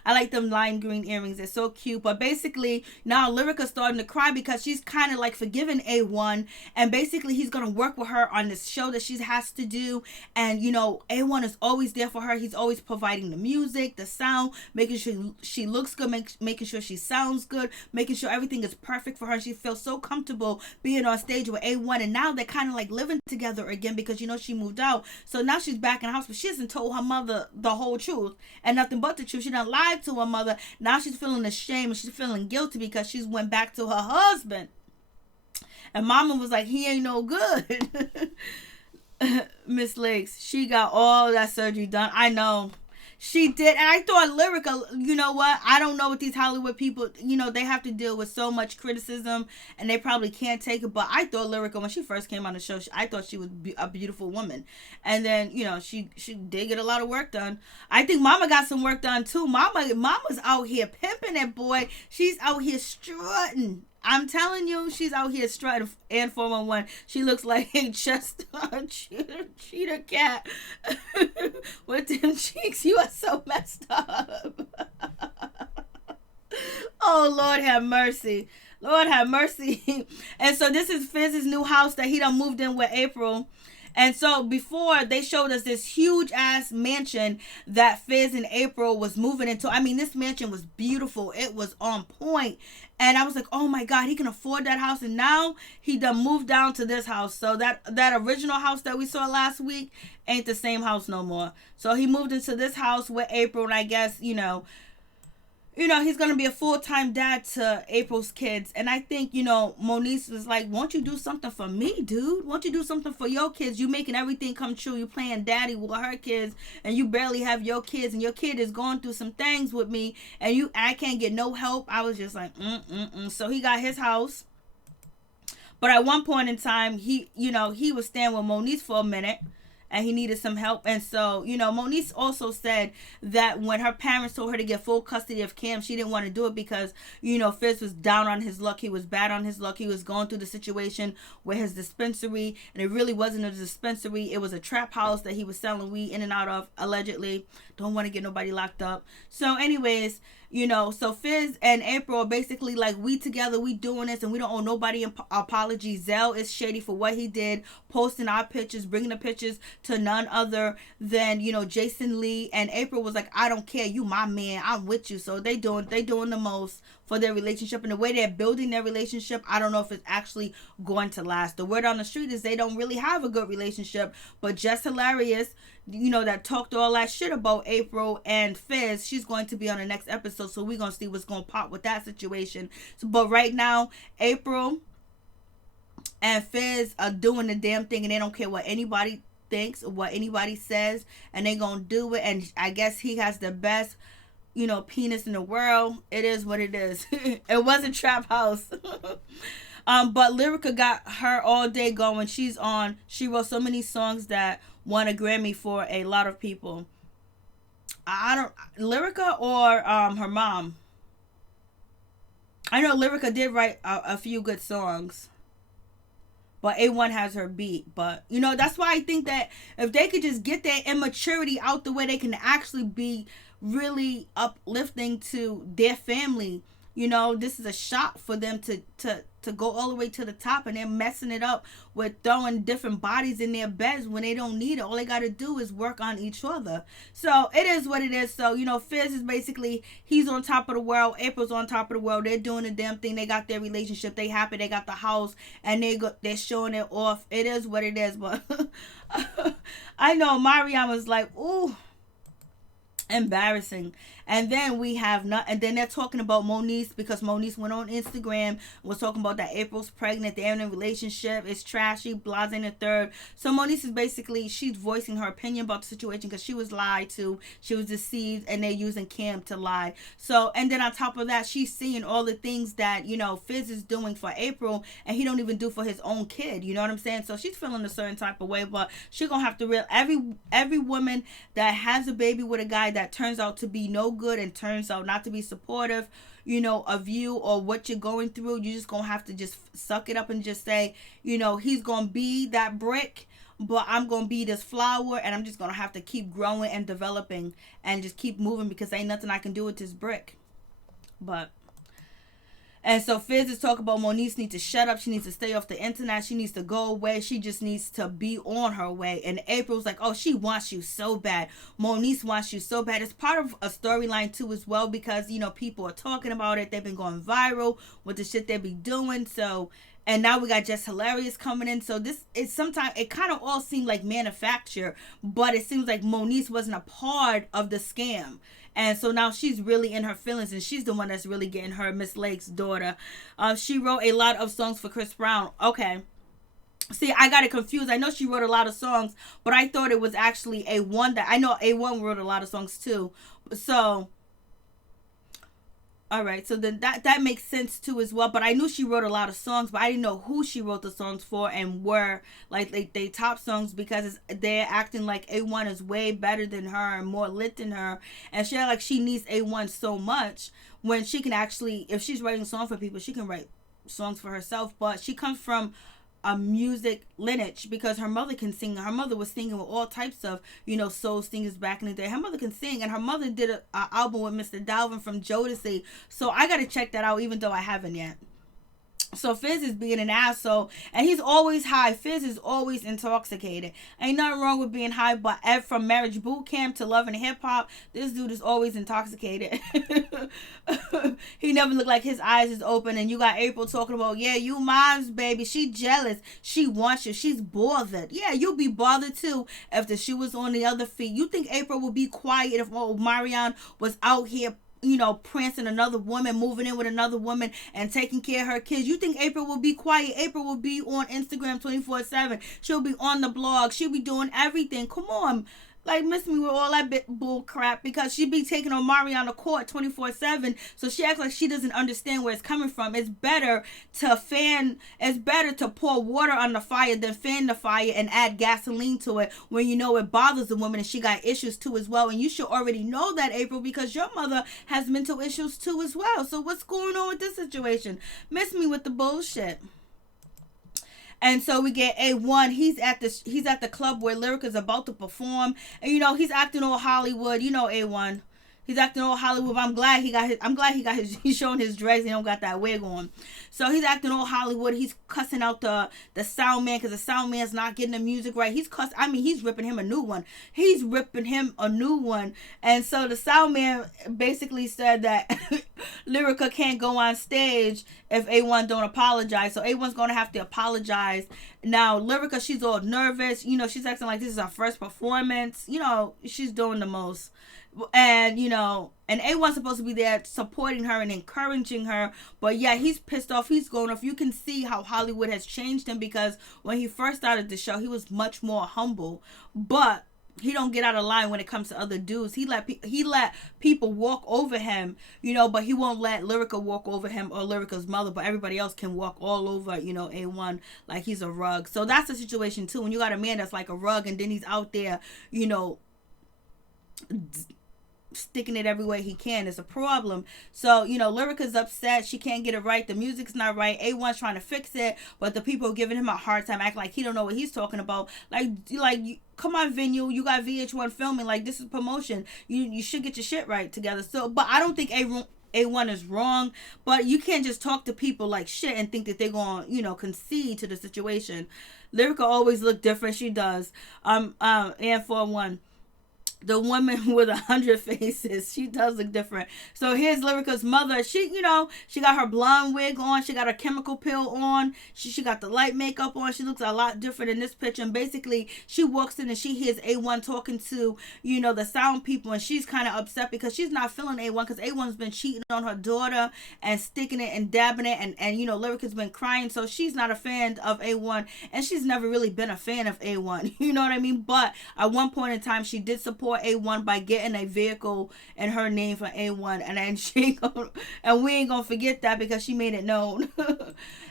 I like them lime green earrings. They're so cute. But basically, now Lyrica's starting to cry because she's kind of like forgiving A1. And basically, he's going to work with her on this show that she has to do. And, you know, A1 is always there for her. He's always providing the music, the sound, making sure she looks good, making sure she sounds good, making sure everything is perfect for her. And she feels so comfortable being on stage with A1. And now they're kind of like living together again because, you know, she moved out. So now she's back in the house. But she hasn't told her mother the whole truth and nothing but the truth. She done lied to her mother. Now she's feeling ashamed and she's feeling guilty because she's went back to her husband. And mama was like, he ain't no good. Miss Lakes, she got all that surgery done. I know. She did. And I thought Lyrica, you know what? I don't know what these Hollywood people, you know, they have to deal with so much criticism and they probably can't take it. But I thought Lyrica, when she first came on the show, I thought she was a beautiful woman. And then, you know, she did get a lot of work done. I think mama got some work done too. Mama's out here pimping it, boy. She's out here strutting. I'm telling you, she's out here strutting. And 411, she looks like a cheetah cat with them cheeks. You are so messed up. Oh, Lord have mercy. Lord have mercy. And so this is Fizz's new house that he done moved in with April. And so before, they showed us this huge ass mansion that Fizz and April was moving into. I mean, this mansion was beautiful. It was on point. And I was like, oh my God, he can afford that house. And now he done moved down to this house. So that original house that we saw last week ain't the same house no more. So he moved into this house with April. And I guess, you know, he's going to be a full-time dad to April's kids. And I think, you know, Moniece was like, won't you do something for me, dude? Won't you do something for your kids? You making everything come true. You playing daddy with her kids and you barely have your kids. And your kid is going through some things with me and I can't get no help. I was just like, So he got his house. But at one point in time, he was staying with Moniece for a minute. And he needed some help. And so, you know, Moniece also said that when her parents told her to get full custody of Cam, she didn't want to do it because, you know, Fizz was down on his luck. He was bad on his luck. He was going through the situation with his dispensary. And it really wasn't a dispensary. It was a trap house that he was selling weed in and out of, allegedly. Don't want to get nobody locked up. So anyways, you know, so Fizz and April are basically like, we together, we doing this, and we don't owe nobody an apology. Zell is shady for what he did, posting our pictures, bringing the pictures to none other than, you know, Jason Lee. And April was like, I don't care, you my man, I'm with you. So they doing the most for their relationship, and the way they're building their relationship, I don't know if it's actually going to last. The word on the street is they don't really have a good relationship, but Just Hilarious, that talked all that shit about April and Fizz, she's going to be on the next episode, so we're going to see what's going to pop with that situation. But right now, April and Fizz are doing the damn thing, and they don't care what anybody thinks or what anybody says, and they gonna do it. And I guess he has the best penis in the world. It is what it is. It wasn't Trap House. But Lyrica got her all day going. She wrote so many songs that won a Grammy for a lot of people. Lyrica or her mom. I know Lyrica did write a few good songs, but A1 has her beat. But that's why I think that if they could just get their immaturity out the way, they can actually be really uplifting to their family. This is a shot for them to go all the way to the top, and they're messing it up with throwing different bodies in their beds when they don't need it. All they got to do is work on each other. So it is what it is. So, Fizz is basically, he's on top of the world. April's on top of the world. They're doing the damn thing. They got their relationship. They happy. They got the house, and they're showing it off. It is what it is. But I know Omarion was like, ooh, embarrassing. And then we have and then they're talking about Moniece, because Moniece went on Instagram, was talking about that April's pregnant, they're in a relationship, it's trashy, blase and the third. So Moniece is basically, she's voicing her opinion about the situation, because she was lied to, she was deceived, and they're using Cam to lie. So, and then on top of that, she's seeing all the things that Fizz is doing for April, and he don't even do for his own kid. You know what I'm saying? So she's feeling a certain type of way, but she gonna have to every woman that has a baby with a guy that turns out to be no good and turns out not to be supportive of you or what you're going through, you just gonna have to just suck it up and just say, he's gonna be that brick, but I'm gonna be this flower, and I'm just gonna have to keep growing and developing and just keep moving, because ain't nothing I can do with this brick. And so Fizz is talking about Moniece needs to shut up. She needs to stay off the internet. She needs to go away. She just needs to be on her way. And April's like, oh, she wants you so bad. Moniece wants you so bad. It's part of a storyline too as well, because, people are talking about it. They've been going viral with the shit they be doing. So, and now we got Just Hilarious coming in. So this is sometimes, it kind of all seemed like manufacture, but it seems like Moniece wasn't a part of the scam. And so now she's really in her feelings, and she's the one that's really getting her, Miss Lake's daughter. She wrote a lot of songs for Chris Brown. Okay. See, I got it confused. I know she wrote a lot of songs, but I thought it was actually A1 that, I know A1 wrote a lot of songs too. So, all right, so then that makes sense too as well. But I knew she wrote a lot of songs, but I didn't know who she wrote the songs for and were like they top songs, because they're acting like A1 is way better than her and more lit than her, and she needs A1 so much, when she can actually, if she's writing songs for people, she can write songs for herself. But she comes from a music lineage, because her mother can sing. Her mother was singing with all types of, soul singers back in the day. Her mother can sing, and her mother did an album with Mr. Dalvin from Jodeci. So I got to check that out, even though I haven't yet. So Fizz is being an asshole, and he's always high. Fizz is always intoxicated. Ain't nothing wrong with being high, but from Marriage Boot Camp to Love and Hip Hop, this dude is always intoxicated. He never looked like his eyes is open. And you got April talking about, yeah, you mom's baby. She jealous. She wants you. She's bothered. Yeah, you'll be bothered too if the shoe was on the other feet. You think April would be quiet if Omarion was out here, prancing another woman, moving in with another woman, and taking care of her kids? You think April will be quiet? April will be on Instagram 24/7. She'll be on the blog. She'll be doing everything. Come on. Like, miss me with all that bull crap, because she be taking Omarion to court 24/7. So she acts like she doesn't understand where it's coming from. It's better to pour water on the fire than fan the fire and add gasoline to it when it bothers the woman, and she got issues too as well. And you should already know that, April, because your mother has mental issues too as well. So what's going on with this situation? Miss me with the bullshit. And so we get A1. He's at the club where Lyrica's about to perform, and he's acting all Hollywood. A1. He's acting all Hollywood. I'm glad he got his. He's showing his dreads. He don't got that wig on. So he's acting all Hollywood. He's cussing out the sound man, because the sound man's not getting the music right. He's ripping him a new one. And so the sound man basically said that Lyrica can't go on stage if A1 don't apologize. So A1's going to have to apologize. Now, Lyrica, she's all nervous. You know, she's acting like this is her first performance. You know, she's doing the most. And, you know, and A1's supposed to be there supporting her and encouraging her. But, yeah, he's pissed off. He's going off. You can see how Hollywood has changed him, because when he first started the show, he was much more humble. But he don't get out of line when it comes to other dudes. He let people walk over him, you know, but he won't let Lyrica walk over him or Lyrica's mother, but everybody else can walk all over, you know, A1 like he's a rug. So that's the situation too. When you got a man that's like a rug and then he's out there, you know, sticking it everywhere he can, is a problem. So, you know, Lyrica's upset. She can't get it right. The music's not right. A1's trying to fix it, but the people are giving him a hard time, acting like he don't know what he's talking about. Like come on, Venue, you got VH1 filming. Like, this is promotion. You should get your shit right together. So, but I don't think A1 is wrong, but you can't just talk to people like shit and think that they're going to, you know, concede to the situation. Lyrica always look different. She does. And for one, the woman with 100 faces, she does look different. So here's Lyrica's mother. She, you know, she got her blonde wig on. She got her chemical peel on. She got the light makeup on. She looks a lot different in this picture. And basically, she walks in and she hears A1 talking to, you know, the sound people. And she's kind of upset because she's not feeling A1, because A1's been cheating on her daughter and sticking it and dabbing it. And you know, Lyrica's been crying. So she's not a fan of A1. And she's never really been a fan of A1. You know what I mean? But at one point in time, she did support A1 by getting a vehicle in her name for A1, and then we ain't gonna forget that because she made it known.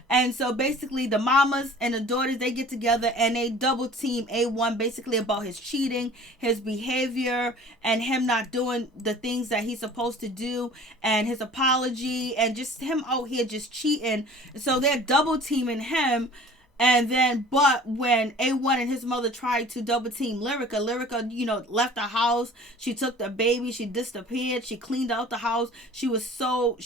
And so basically the mamas and the daughters, they get together and they double team A1 basically about his cheating, his behavior, and him not doing the things that he's supposed to do, and his apology, and just him out here just cheating. So they're double teaming him. And then, but when A1 and his mother tried to double team Lyrica, you know, left the house. She took the baby. She disappeared. She cleaned out the house. She was so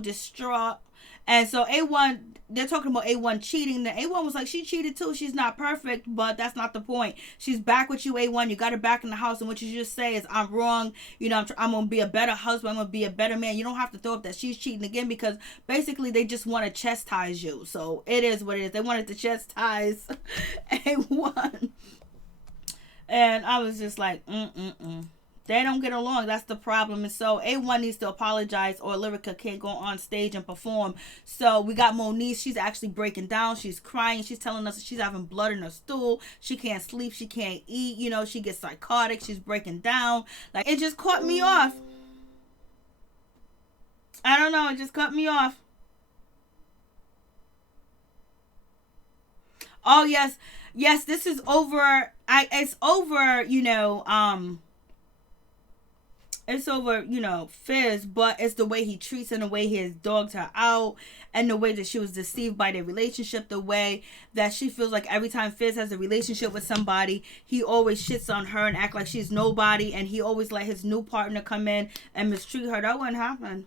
distraught. And so A1, they're talking about A1 cheating. The A1 was like, she cheated too. She's not perfect, but that's not the point. She's back with you, A1. You got her back in the house. And what you just say is, I'm wrong. You know, I'm going to be a better husband. I'm going to be a better man. You don't have to throw up that she's cheating again, because basically they just want to chastise you. So it is what it is. They wanted to chastise A1. And I was just like, They don't get along. That's the problem. And so A1 needs to apologize, or Lyrica can't go on stage and perform. So we got Moniece. She's actually breaking down. She's crying. She's telling us that she's having blood in her stool. She can't sleep. She can't eat. You know, she gets psychotic. She's breaking down. Like, it just caught me off. I don't know. It just cut me off. Oh, yes. Yes, this is over. It's over, you know, it's over, you know, Fizz, but it's the way he treats her, and the way he has dogged her out, and the way that she was deceived by their relationship, the way that she feels like every time Fizz has a relationship with somebody, he always shits on her and act like she's nobody, and he always let his new partner come in and mistreat her. That wouldn't happen.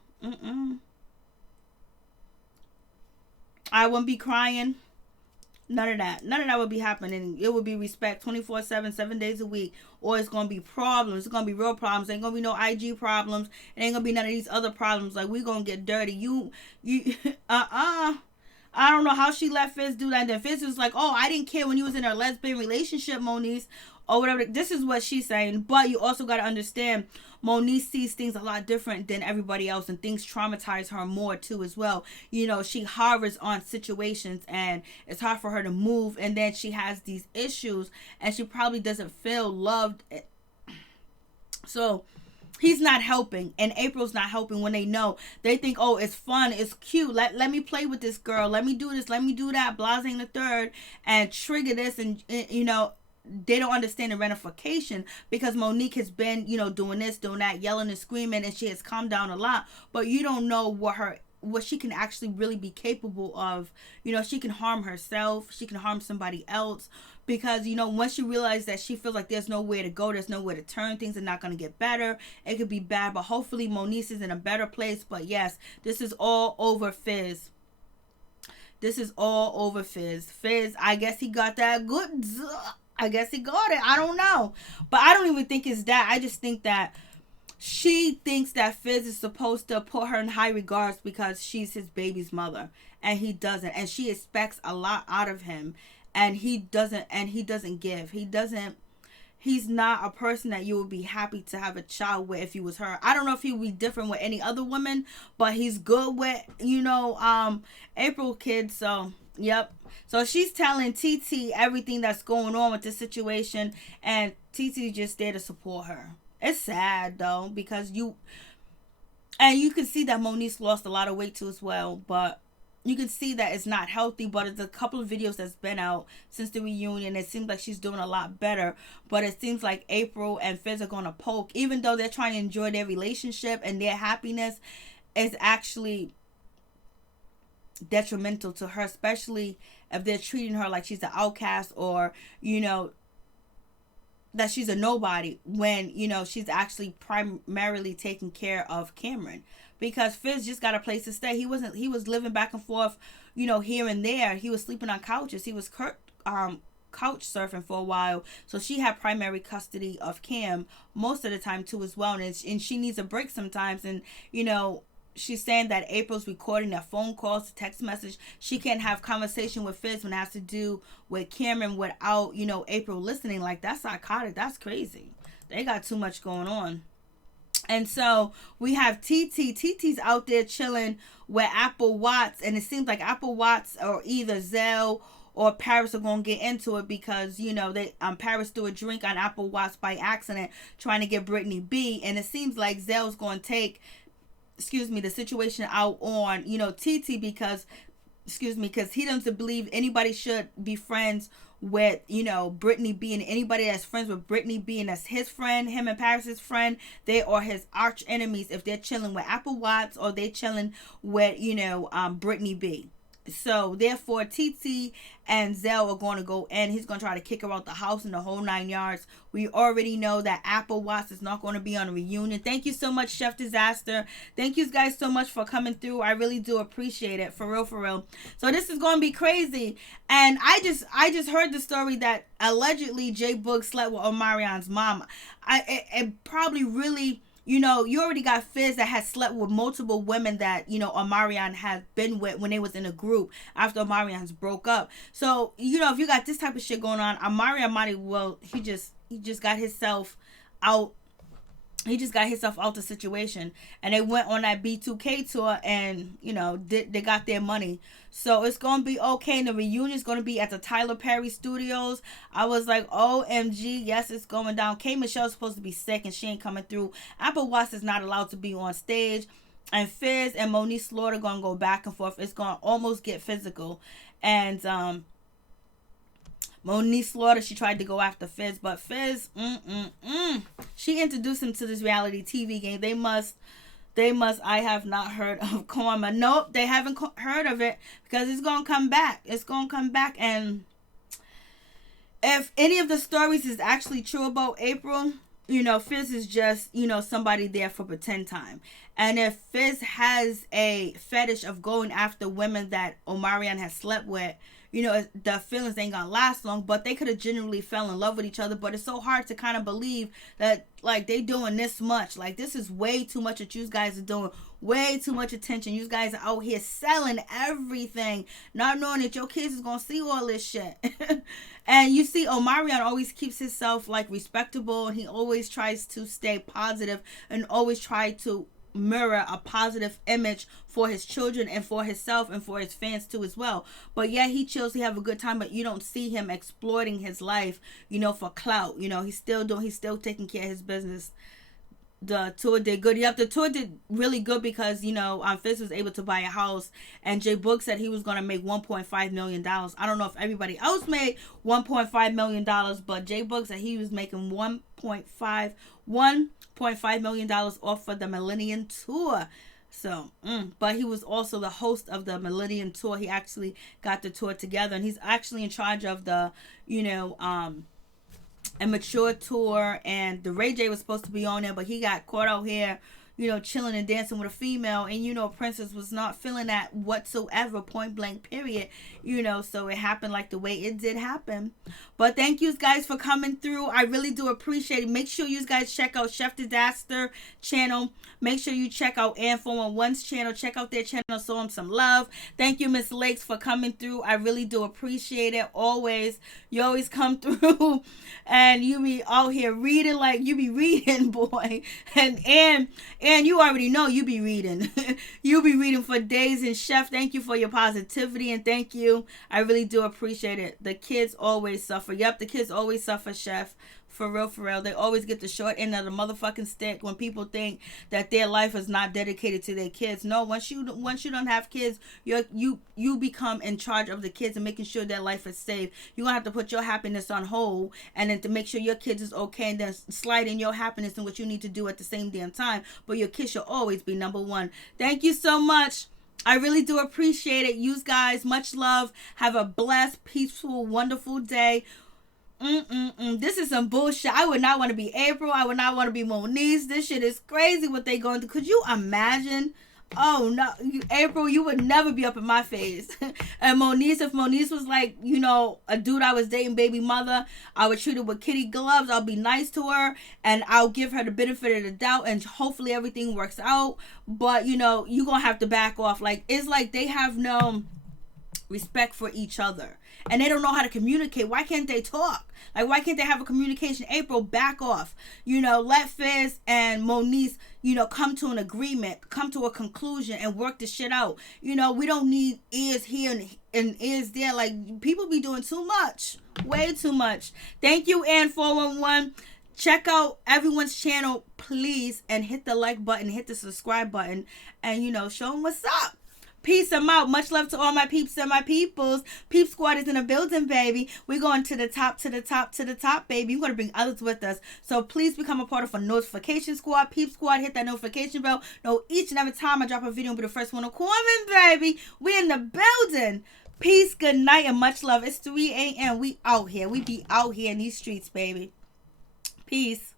I wouldn't be crying. None of that. None of that would be happening. It would be respect 24/7, 7 days a week. Or it's going to be problems. It's going to be real problems. Ain't going to be no IG problems. It ain't going to be none of these other problems. Like, we going to get dirty. You, I don't know how she let Fizz do that. And then Fizz was like, oh, I didn't care when you was in a lesbian relationship, Moniece. Or whatever. This is what she's saying. But you also got to understand, Moniece sees things a lot different than everybody else, and things traumatize her more too as well. You know, she hovers on situations, and it's hard for her to move, and then she has these issues, and she probably doesn't feel loved. So he's not helping, and April's not helping. When they know, they think, oh, it's fun, it's cute, let me play with this girl, let me do this, let me do that, blase and the third, and trigger this, and you know, they don't understand the ramification, because Monique has been, you know, doing this, doing that, yelling and screaming, and she has calmed down a lot. But you don't know what she can actually really be capable of. You know, she can harm herself, she can harm somebody else, because, you know, once she realizes that she feels like there's nowhere to go, there's nowhere to turn, things are not going to get better, it could be bad. But hopefully Moniece is in a better place. But yes, this is all over Fizz. This is all over Fizz. Fizz, I guess he got that good. I guess he got it. I don't know. But I don't even think it's that. I just think that she thinks that Fizz is supposed to put her in high regards because she's his baby's mother, and he doesn't, and she expects a lot out of him, and he doesn't give. He's not a person that you would be happy to have a child with if he was her. I don't know if he would be different with any other woman, but he's good with, April kids. So, yep. So she's telling TT everything that's going on with the situation, and TT just there to support her. It's sad though, because you can see that Moniece lost a lot of weight too as well, but you can see that it's not healthy. But it's a couple of videos that's been out since the reunion. It seems like she's doing a lot better, but it seems like April and Fizz are going to poke, even though they're trying to enjoy their relationship and their happiness is actually detrimental to her, especially if they're treating her like she's an outcast, or that she's a nobody, when she's actually primarily taking care of Cameron, because Fizz just got a place to stay. He was living back and forth, here and there. He was sleeping on couches. He was couch surfing for a while. So she had primary custody of Cam most of the time too as well, and she needs a break sometimes. And she's saying that April's recording their phone calls, text message. She can't have conversation with Fizz when it has to do with Cameron without, April listening. Like, that's psychotic. That's crazy. They got too much going on. And so we have TT. TT's out there chilling with Apple Watts, and it seems like Apple Watts or either Zell or Paris are going to get into it, because they Paris threw a drink on Apple Watts by accident trying to get BrittanyB, and it seems like Zell's going to take the situation out on TT, because he doesn't believe anybody should be friends with BrittanyB, and anybody that's friends with BrittanyB and that's his friend, him and Paris's friend, they are his arch enemies if they're chilling with Apple Watts or they chilling with BrittanyB. So therefore TT and Zell are going to go in. He's going to try to kick her out the house and the whole 9 yards. We already know that Apple Watts is not going to be on a reunion. Thank you so much, Chef Disaster. Thank you guys so much for coming through. I really do appreciate it, for real. So this is going to be crazy. And I just heard the story that allegedly JBoog slept with Omarion's mama. It probably really, you already got Fizz that has slept with multiple women that, Omarion has been with when they was in a group after Omarion's broke up. So, if you got this type of shit going on, Omarion he just got himself out. He just got himself out the situation, and they went on that B2K tour, and they got their money. So it's gonna be okay. And the reunion is gonna be at the Tyler Perry Studios. I was like, OMG, yes, it's going down. K Michelle's supposed to be sick and she ain't coming through. Apple Watts is not allowed to be on stage, and Fizz and Moniece Slaughter gonna go back and forth. It's gonna almost get physical, and Moniece Slaughter, she tried to go after Fizz, but Fizz, she introduced him to this reality TV game. They must, I have not heard of Karma. Nope, they haven't heard of it, because it's going to come back. It's going to come back, and if any of the stories is actually true about April, Fizz is just, somebody there for pretend time. And if Fizz has a fetish of going after women that Omarion has slept with, the feelings ain't gonna last long, but they could have genuinely fell in love with each other. But it's so hard to kind of believe that, like, they doing this much. Like, this is way too much that you guys are doing. Way too much attention. You guys are out here selling everything, not knowing that your kids is gonna see all this shit. And you see, Omarion always keeps himself, like, respectable, and he always tries to stay positive and always try to mirror a positive image for his children and for himself and for his fans too as well. But yeah, he chills, he have a good time, but you don't see him exploiting his life, for clout. He's still taking care of his business. The tour did good. Yep, the tour did really good because, Fizz was able to buy a house, and JBoog said he was going to make $1.5 million. I don't know if everybody else made $1.5 million, but JBoog said he was making $1.5 million off for the Millennium Tour. So, but he was also the host of the Millennium Tour. He actually got the tour together, and he's actually in charge of the, a mature tour. And the RayJ was supposed to be on there, but he got caught out here chilling and dancing with a female, and Princess was not feeling that whatsoever, point blank period, so it happened like the way it did happen. But thank you guys for coming through. I really do appreciate it. Make sure you guys check out Chef Disaster channel. Make sure you check out Ann 411's channel. Check out their channel. Show them some love. Thank you, Miss Lakes, for coming through. I really do appreciate it. Always. You always come through and you be out here reading like you be reading, boy. And you already know you be reading. You be reading for days. And Chef, thank you for your positivity, and thank you. I really do appreciate it. The kids always suffer. Yep, the kids always suffer, Chef. For real. They always get the short end of the motherfucking stick when people think that their life is not dedicated to their kids. No, once you don't have kids, you become in charge of the kids and making sure their life is safe. You're going to have to put your happiness on hold, and then to make sure your kids is okay, and then slide in your happiness and what you need to do at the same damn time. But your kids should always be number one. Thank you so much. I really do appreciate it. You guys, much love. Have a blessed, peaceful, wonderful day. This is some bullshit. I would not want to be April. I would not want to be Moniece. This shit is crazy what they going through. Could you imagine? Oh no, April, you would never be up in my face. And Moniece, if Moniece was like, a dude I was dating, baby mother, I would treat her with kitty gloves. I'll be nice to her, and I'll give her the benefit of the doubt, and hopefully everything works out. But you gonna have to back off. Like, it's like they have no respect for each other, and they don't know how to communicate. Why can't they talk? Like, why can't they have a communication? April, back off. Let Fizz and Moniece, come to an agreement, come to a conclusion, and work the shit out. We don't need ears here and ears there. Like, people be doing too much, way too much. Thank you, Ann 411. Check out everyone's channel, please, and hit the like button, hit the subscribe button, and show them what's up. Peace, I'm out. Much love to all my peeps and my peoples. Peep Squad is in the building, baby. We're going to the top, baby. We're going to bring others with us. So please become a part of a notification squad. Peep Squad, hit that notification bell. Know each and every time I drop a video, be the first one to comment, baby. We in the building. Peace, good night, and much love. It's 3 a.m. We out here. We be out here in these streets, baby. Peace.